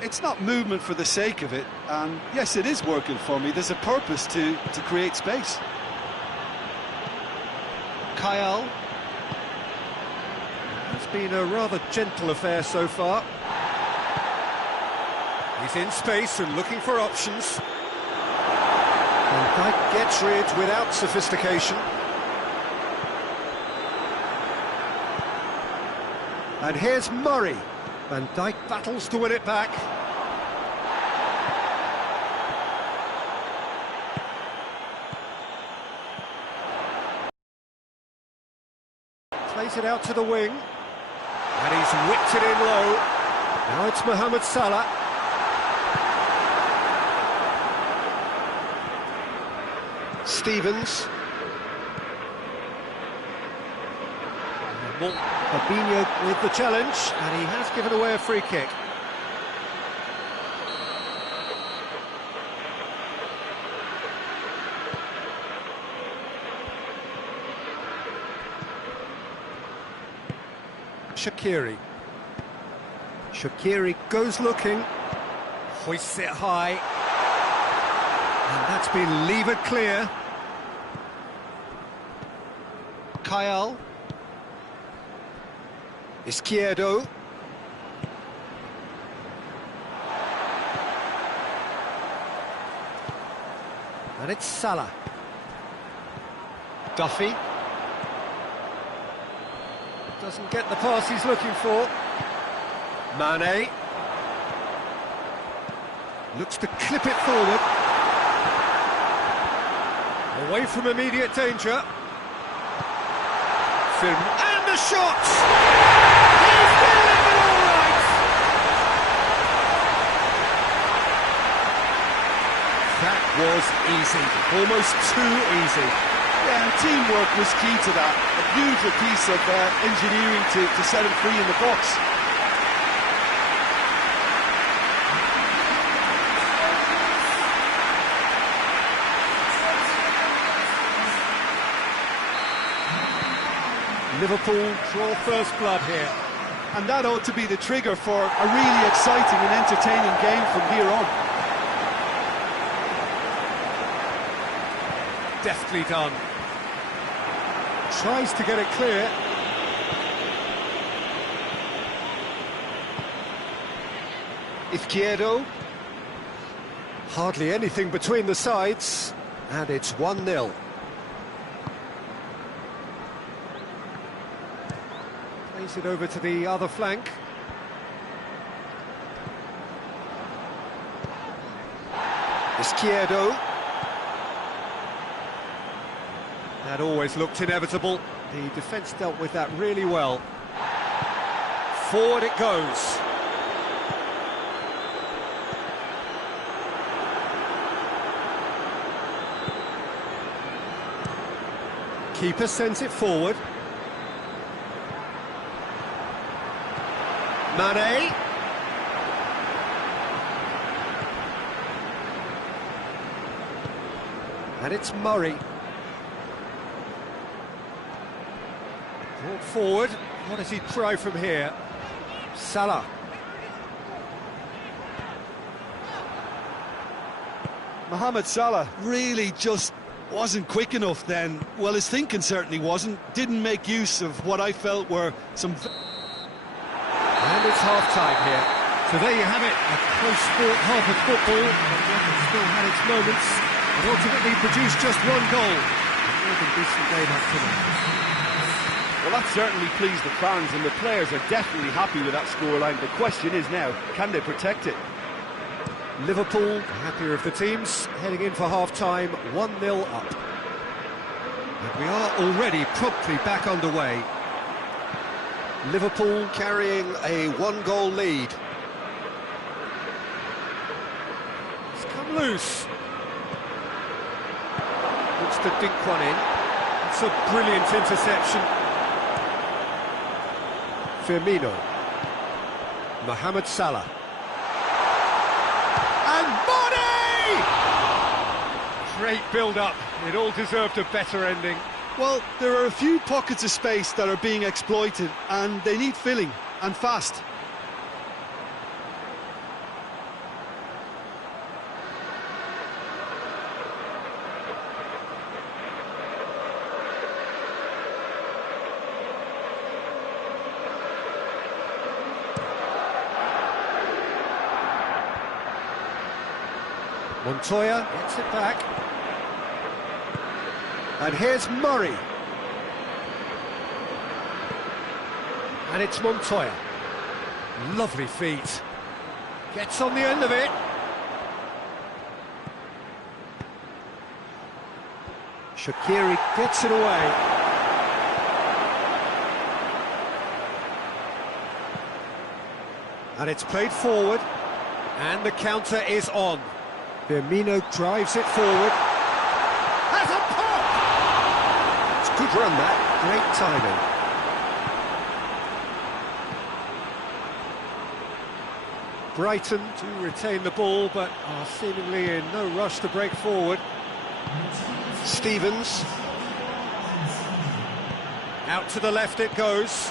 It's not movement for the sake of it, and yes, it is working for me. There's a purpose to create space. Kyle. It's been a rather gentle affair so far. He's in space and looking for options. Van Dijk gets rid without sophistication. And here's Murray. Van Dijk battles to win it back. Plays it out to the wing. And he's whipped it in low. Now it's Mohamed Salah. Stevens. Fabinho with the challenge, and he has given away a free kick. Shaqiri. Shaqiri goes looking, hoists it high, and that's been levered clear. Kyle. Izquierdo. And it's Salah. Duffy. Doesn't get the pass he's looking for. Mane. Looks to clip it forward. Away from immediate danger. And the shot! He's delivered all right! That was easy, almost too easy. Yeah, teamwork was key to that. A beautiful piece of engineering to set him free in the box. Liverpool draw first blood here. And that ought to be the trigger for a really exciting and entertaining game from here on. Deftly done. Tries to get it clear. Izquierdo. Hardly anything between the sides, and it's 1-0. Plays it over to the other flank. Izquierdo. That always looked inevitable. The defence dealt with that really well. Forward it goes. Keeper sends it forward. Mane. And it's Murray. Brought forward. What does he try from here? Salah. Mohamed Salah really just wasn't quick enough then. Well, his thinking certainly wasn't. Didn't make use of what I felt were some... And it's half-time here. So there you have it, a close sport half of football. It still had its moments, but ultimately produced just one goal. A more than decent game up to now. Well, that certainly pleased the fans, and the players are definitely happy with that scoreline. The question is now, can they protect it? Liverpool, the happier of the teams, heading in for half-time, 1-0 up. And we are already promptly back underway. Liverpool carrying a one-goal lead. It's come loose. Looks to dink one in. It's a brilliant interception. Firmino. Mohamed Salah. And Mane! Great build-up. It all deserved a better ending. Well, there are a few pockets of space that are being exploited, and they need filling, and fast. Montoya gets it back. And here's Murray. And it's Montoya. Lovely feet. Gets on the end of it. Shaqiri gets it away. And it's played forward. And the counter is on. Firmino drives it forward. Has a pop! It's a good run, that. Great timing. Brighton to retain the ball, but are seemingly in no rush to break forward. Stevens. Out to the left it goes.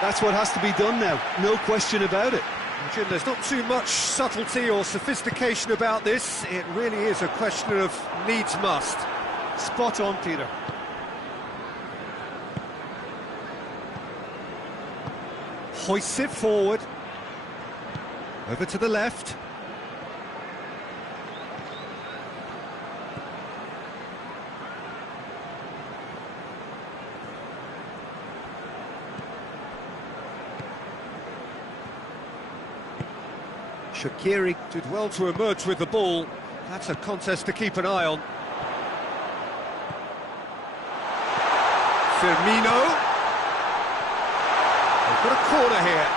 That's what has to be done now, no question about it. Jim, there's not too much subtlety or sophistication about this. It really is a question of needs must. Spot on, Peter. Hoists it forward. Over to the left. Shaqiri did well to emerge with the ball. That's a contest to keep an eye on. Firmino. They've got a corner here.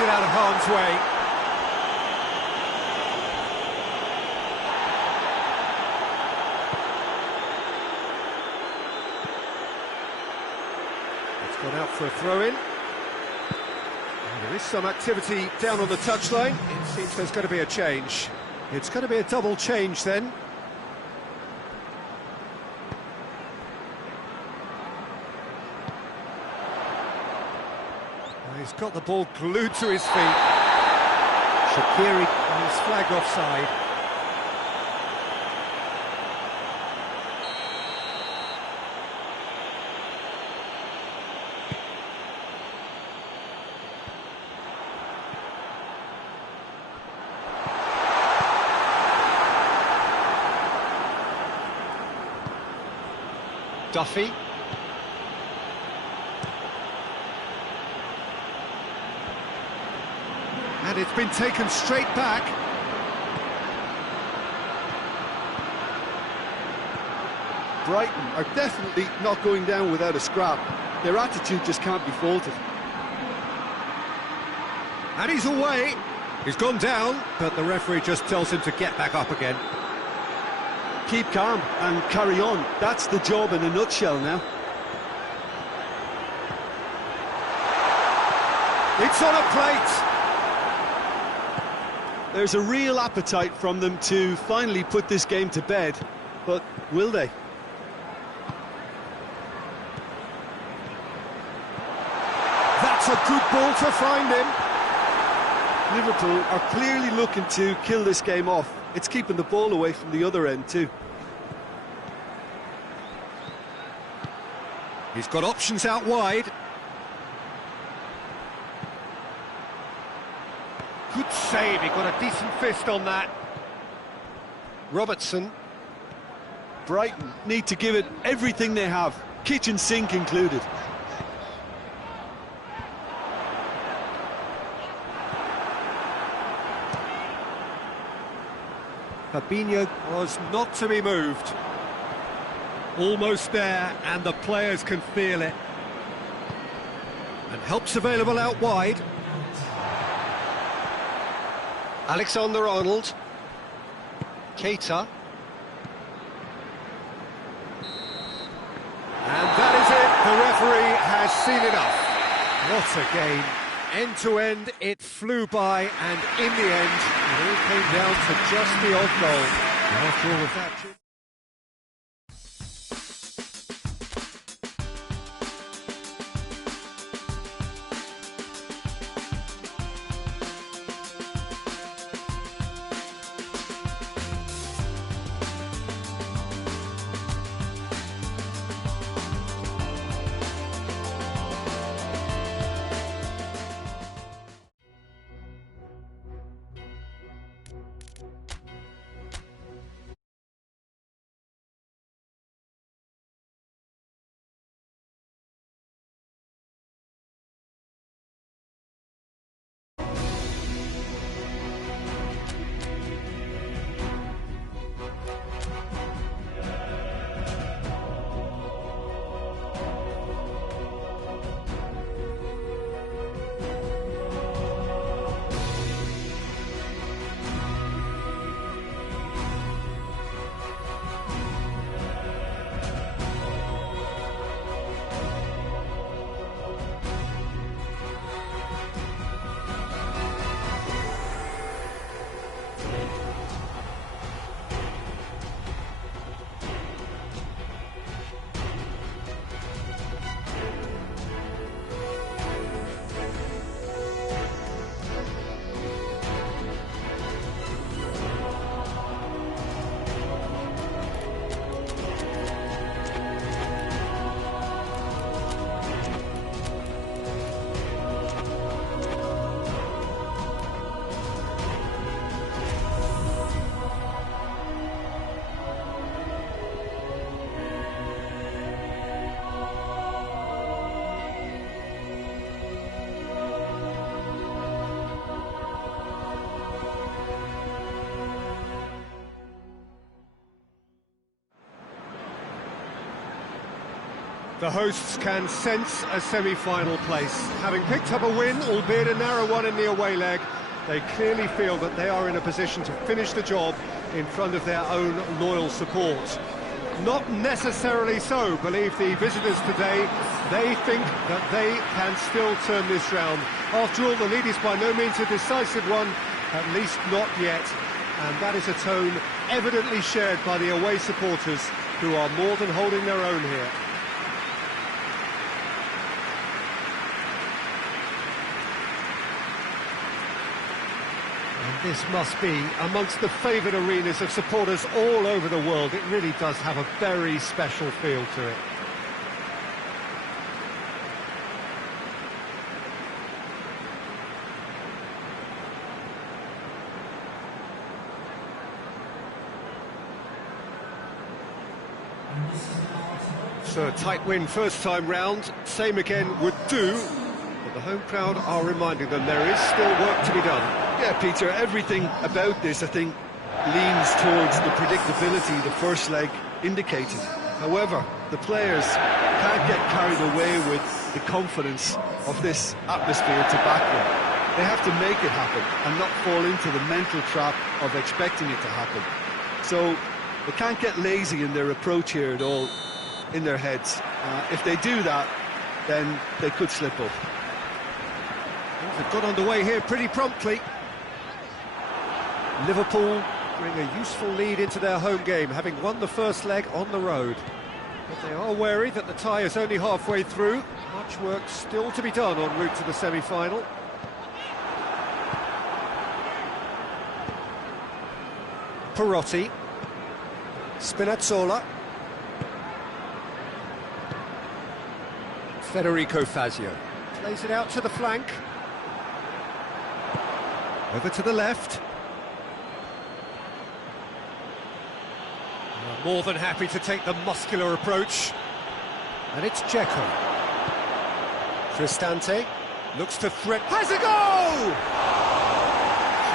It out of harm's way. It's gone out for a throw-in. There is some activity down on the touchline. It seems there's going to be a change. It's going to be a double change then. He's got the ball glued to his feet. Shaqiri is flagged offside. Duffy. And it's been taken straight back. Brighton are definitely not going down without a scrap. Their attitude just can't be faulted. And he's away. He's gone down, but the referee just tells him to get back up again. Keep calm and carry on. That's the job in a nutshell now. It's on a plate. There's a real appetite from them to finally put this game to bed, but will they? That's a good ball to find him. Liverpool are clearly looking to kill this game off. It's keeping the ball away from the other end too. He's got options out wide. Good save, he got a decent fist on that. Robertson. Brighton need to give it everything they have, kitchen sink included. Fabinho was not to be moved. Almost there, and the players can feel it. And help's available out wide. Alexander-Arnold. Keita. And that is it. The referee has seen enough. What a game. End to end, it flew by, and in the end, it all came down to just the odd goal. And after all of that... The hosts can sense a semi-final place. Having picked up a win, albeit a narrow one in the away leg, they clearly feel that they are in a position to finish the job in front of their own loyal support. Not necessarily so, believe the visitors today. They think that they can still turn this round. After all, the lead is by no means a decisive one, at least not yet. And that is a tone evidently shared by the away supporters, who are more than holding their own here. And this must be amongst the favoured arenas of supporters all over the world. It really does have a very special feel to it. So a tight win first time round, same again would do, but the home crowd are reminding them there is still work to be done. Yeah, Peter, everything about this, I think, leans towards the predictability the first leg indicated. However, the players can't get carried away with the confidence of this atmosphere to back them. They have to make it happen and not fall into the mental trap of expecting it to happen. So they can't get lazy in their approach here at all, in their heads. If they do that, then they could slip up. Things have got underway here pretty promptly. Liverpool bring a useful lead into their home game, having won the first leg on the road. But they are wary that the tie is only halfway through. Much work still to be done en route to the semi-final. Perotti. Spinazzola. Federico Fazio plays it out to the flank. Over to the left. More than happy to take the muscular approach. And it's Dzeko. Cristante looks to threat. Has a goal!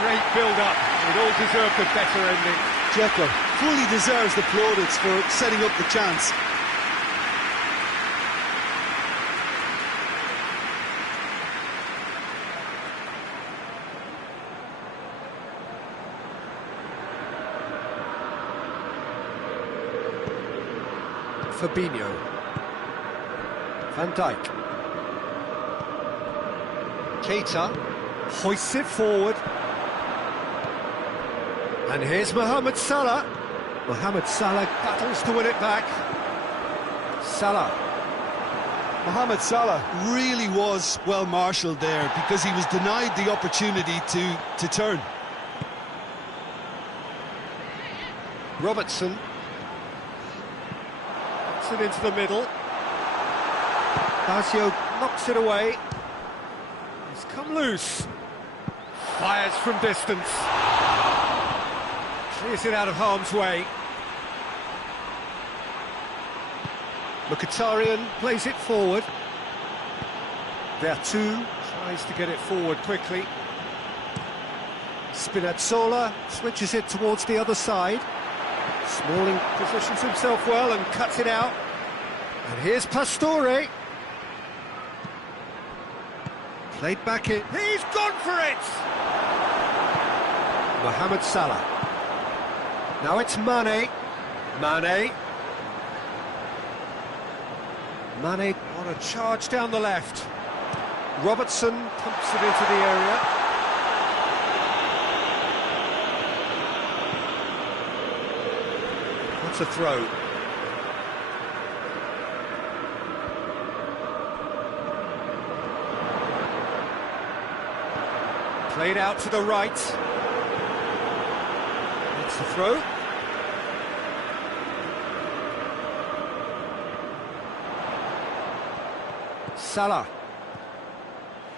Great build-up. It all deserved a better ending. Dzeko fully deserves the plaudits for setting up the chance. Fabinho. Van Dijk. Keita hoists it forward. And here's Mohamed Salah. Mohamed Salah battles to win it back. Salah. Mohamed Salah really was well marshalled there, because he was denied the opportunity to turn. Robertson. It into the middle. Fazio knocks it away. He's come loose. Fires from distance. Clears it out of harm's way. Mkhitaryan plays it forward. Vertu tries to get it forward quickly. Spinazzola switches it towards the other side. Smalling positions himself well and cuts it out. And here's Pastore. Played back in. He's gone for it! Mohamed Salah. Now it's Mane. Mane on a charge down the left. Robertson pumps it into the area. That's a throw. Played out to the right. That's the throw. Salah.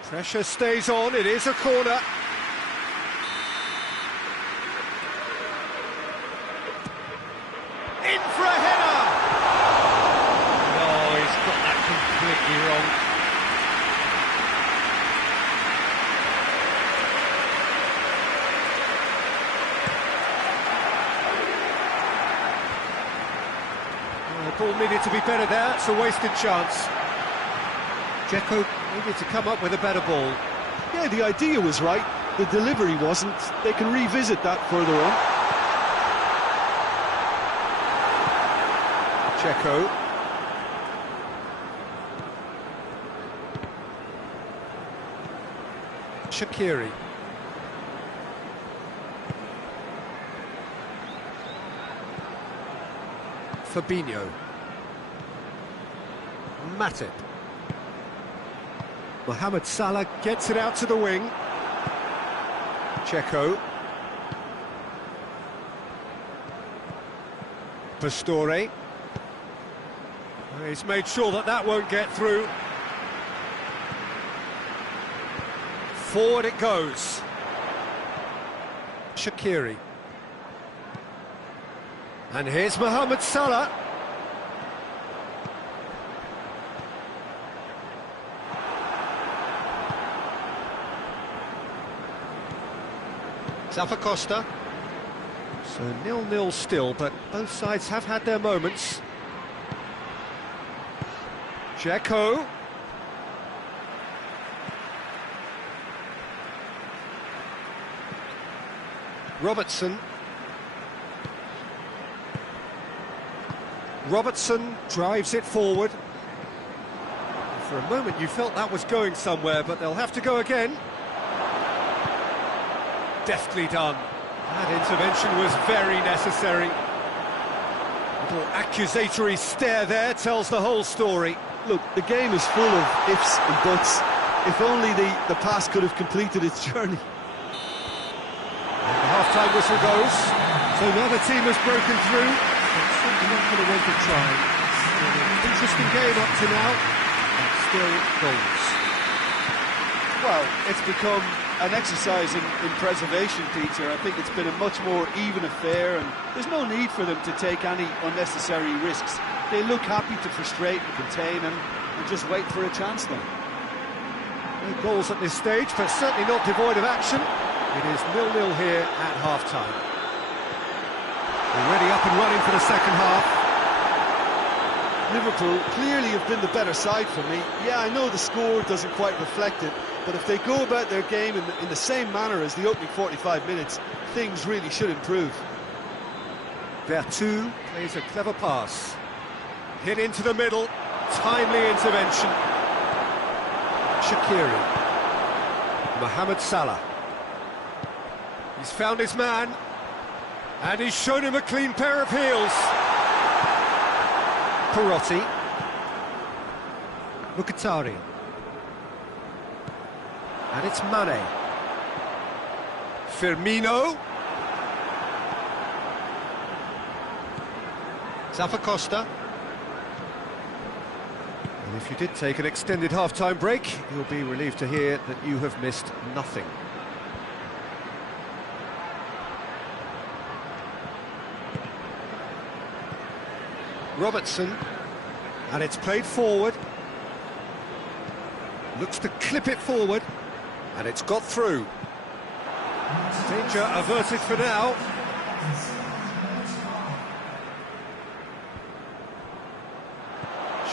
Pressure stays on, it is a corner. In for a header! No, he's got that completely wrong. Liverpool needed to be better there. It's a wasted chance. Dzeko needed to come up with a better ball. Yeah, the idea was right, the delivery wasn't. They can revisit that further on. Dzeko. Shaqiri. Fabinho. Matip. Mohamed Salah gets it out to the wing. Dzeko. Pastore. He's made sure that that won't get through. Forward it goes. Shaqiri. And here's Mohamed Salah. Costa. So 0-0 still, but both sides have had their moments. Dzeko. Robertson. Robertson drives it forward. For a moment you felt that was going somewhere, but they'll have to go again. Deftly done. That intervention was very necessary. Little accusatory stare there tells the whole story. Look, the game is full of ifs and buts. If only the pass could have completed its journey. And the half-time whistle goes. So now the team has broken through. It's certainly not going to want to try. It's been an interesting game up to now, but still goals. Well, it's become an exercise in preservation, Peter. I think it's been a much more even affair, and there's no need for them to take any unnecessary risks. They look happy to frustrate and contain and just wait for a chance then. No goals at this stage, but certainly not devoid of action. It is 0-0 here at half-time. Already up and running for the second half. Liverpool clearly have been the better side for me. Yeah, I know the score doesn't quite reflect it, but if they go about their game in the same manner as the opening 45 minutes, things really should improve. Vertu plays a clever pass. Hit into the middle, timely intervention. Shaqiri. Mohamed Salah. He's found his man, and he's shown him a clean pair of heels. Perotti. Mkhitaryan. And it's Mane. Firmino. Costa. And if you did take an extended half-time break, you'll be relieved to hear that you have missed nothing. Robertson, and it's played forward. Looks to clip it forward, and it's got through. Danger averted for now.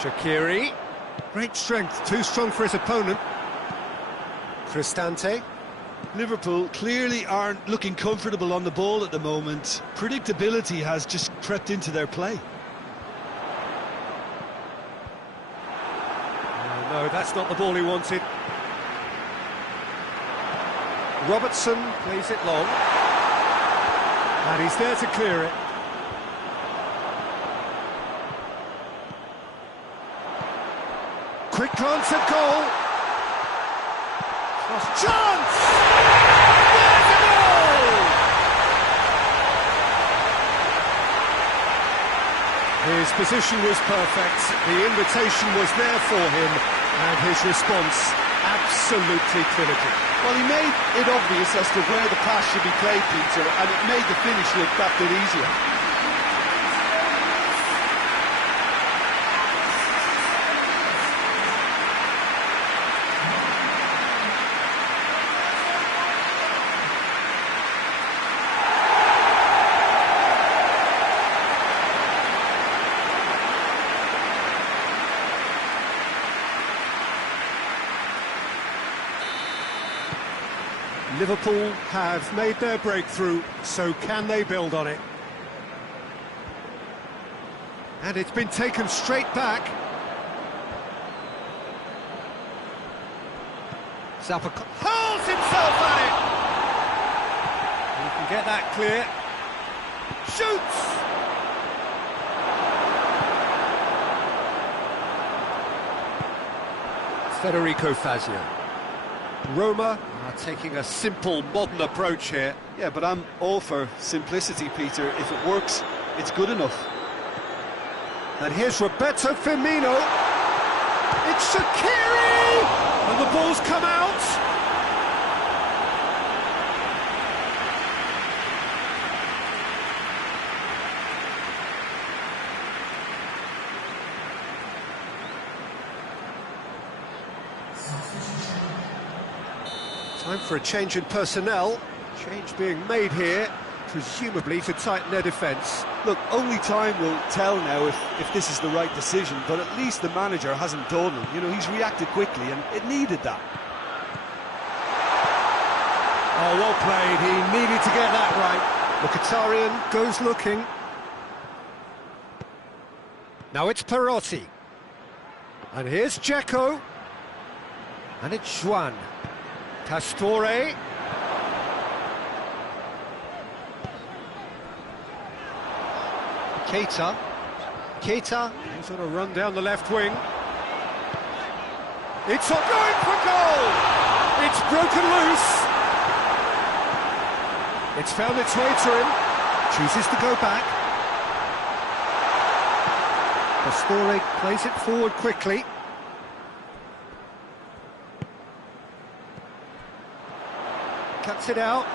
Shaqiri. Great strength, too strong for his opponent. Cristante. Liverpool clearly aren't looking comfortable on the ball at the moment. Predictability has just crept into their play. No, that's not the ball he wanted. Robertson plays it long. And he's there to clear it. Quick glance at goal. Chance! There's a goal! His position was perfect. The invitation was there for him. And his response, absolutely clinical. Well, he made it obvious as to where the pass should be played, Peter, and it made the finish look that bit easier. Liverpool have made their breakthrough, so can they build on it? And it's been taken straight back. Zappa hurls himself at it! He can get that clear. Shoots! Federico Fazio. Roma are taking a simple, modern approach here. Yeah, but I'm all for simplicity, Peter. If it works, it's good enough. And here's Roberto Firmino. It's Shaqiri! And the ball's come out. Time for a change in personnel. Change being made here, presumably to tighten their defence. Look, only time will tell now if this is the right decision, but at least the manager hasn't dawdled. You know, he's reacted quickly, and it needed that. Oh, well played. He needed to get that right. Mkhitaryan goes looking. Now it's Perotti. And here's Dzeko. And it's Juan. Pastore. Keita is on a run down the left wing. It's going for goal! It's broken loose. It's found its way to him. Chooses to go back. Pastore plays it forward quickly. Cuts it out.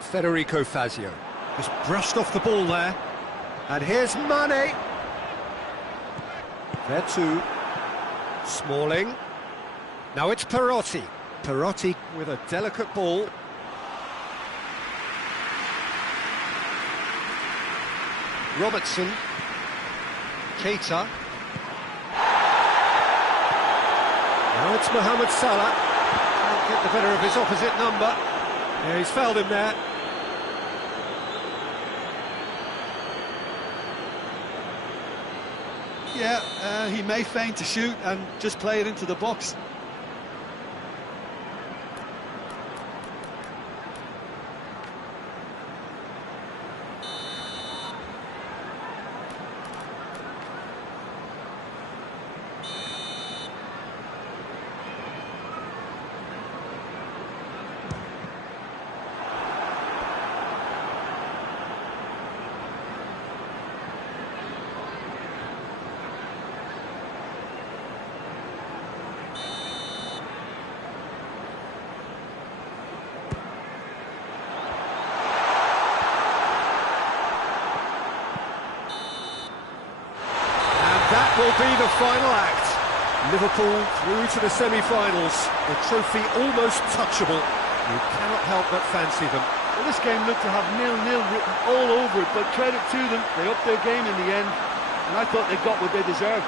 Federico Fazio just brushed off the ball there. And here's Mane. There too. Smalling. Now it's Perotti. Perotti with a delicate ball. Robertson. Keita. Now it's Mohamed Salah. Can't get the better of his opposite number. Yeah, he's fouled him there. Yeah, he may feign to shoot and just play it into the box. That will be the final act. Liverpool through to the semi-finals. The trophy almost touchable. You cannot help but fancy them. Well, this game looked to have 0-0 written all over it, but credit to them, they upped their game in the end, and I thought they got what they deserved.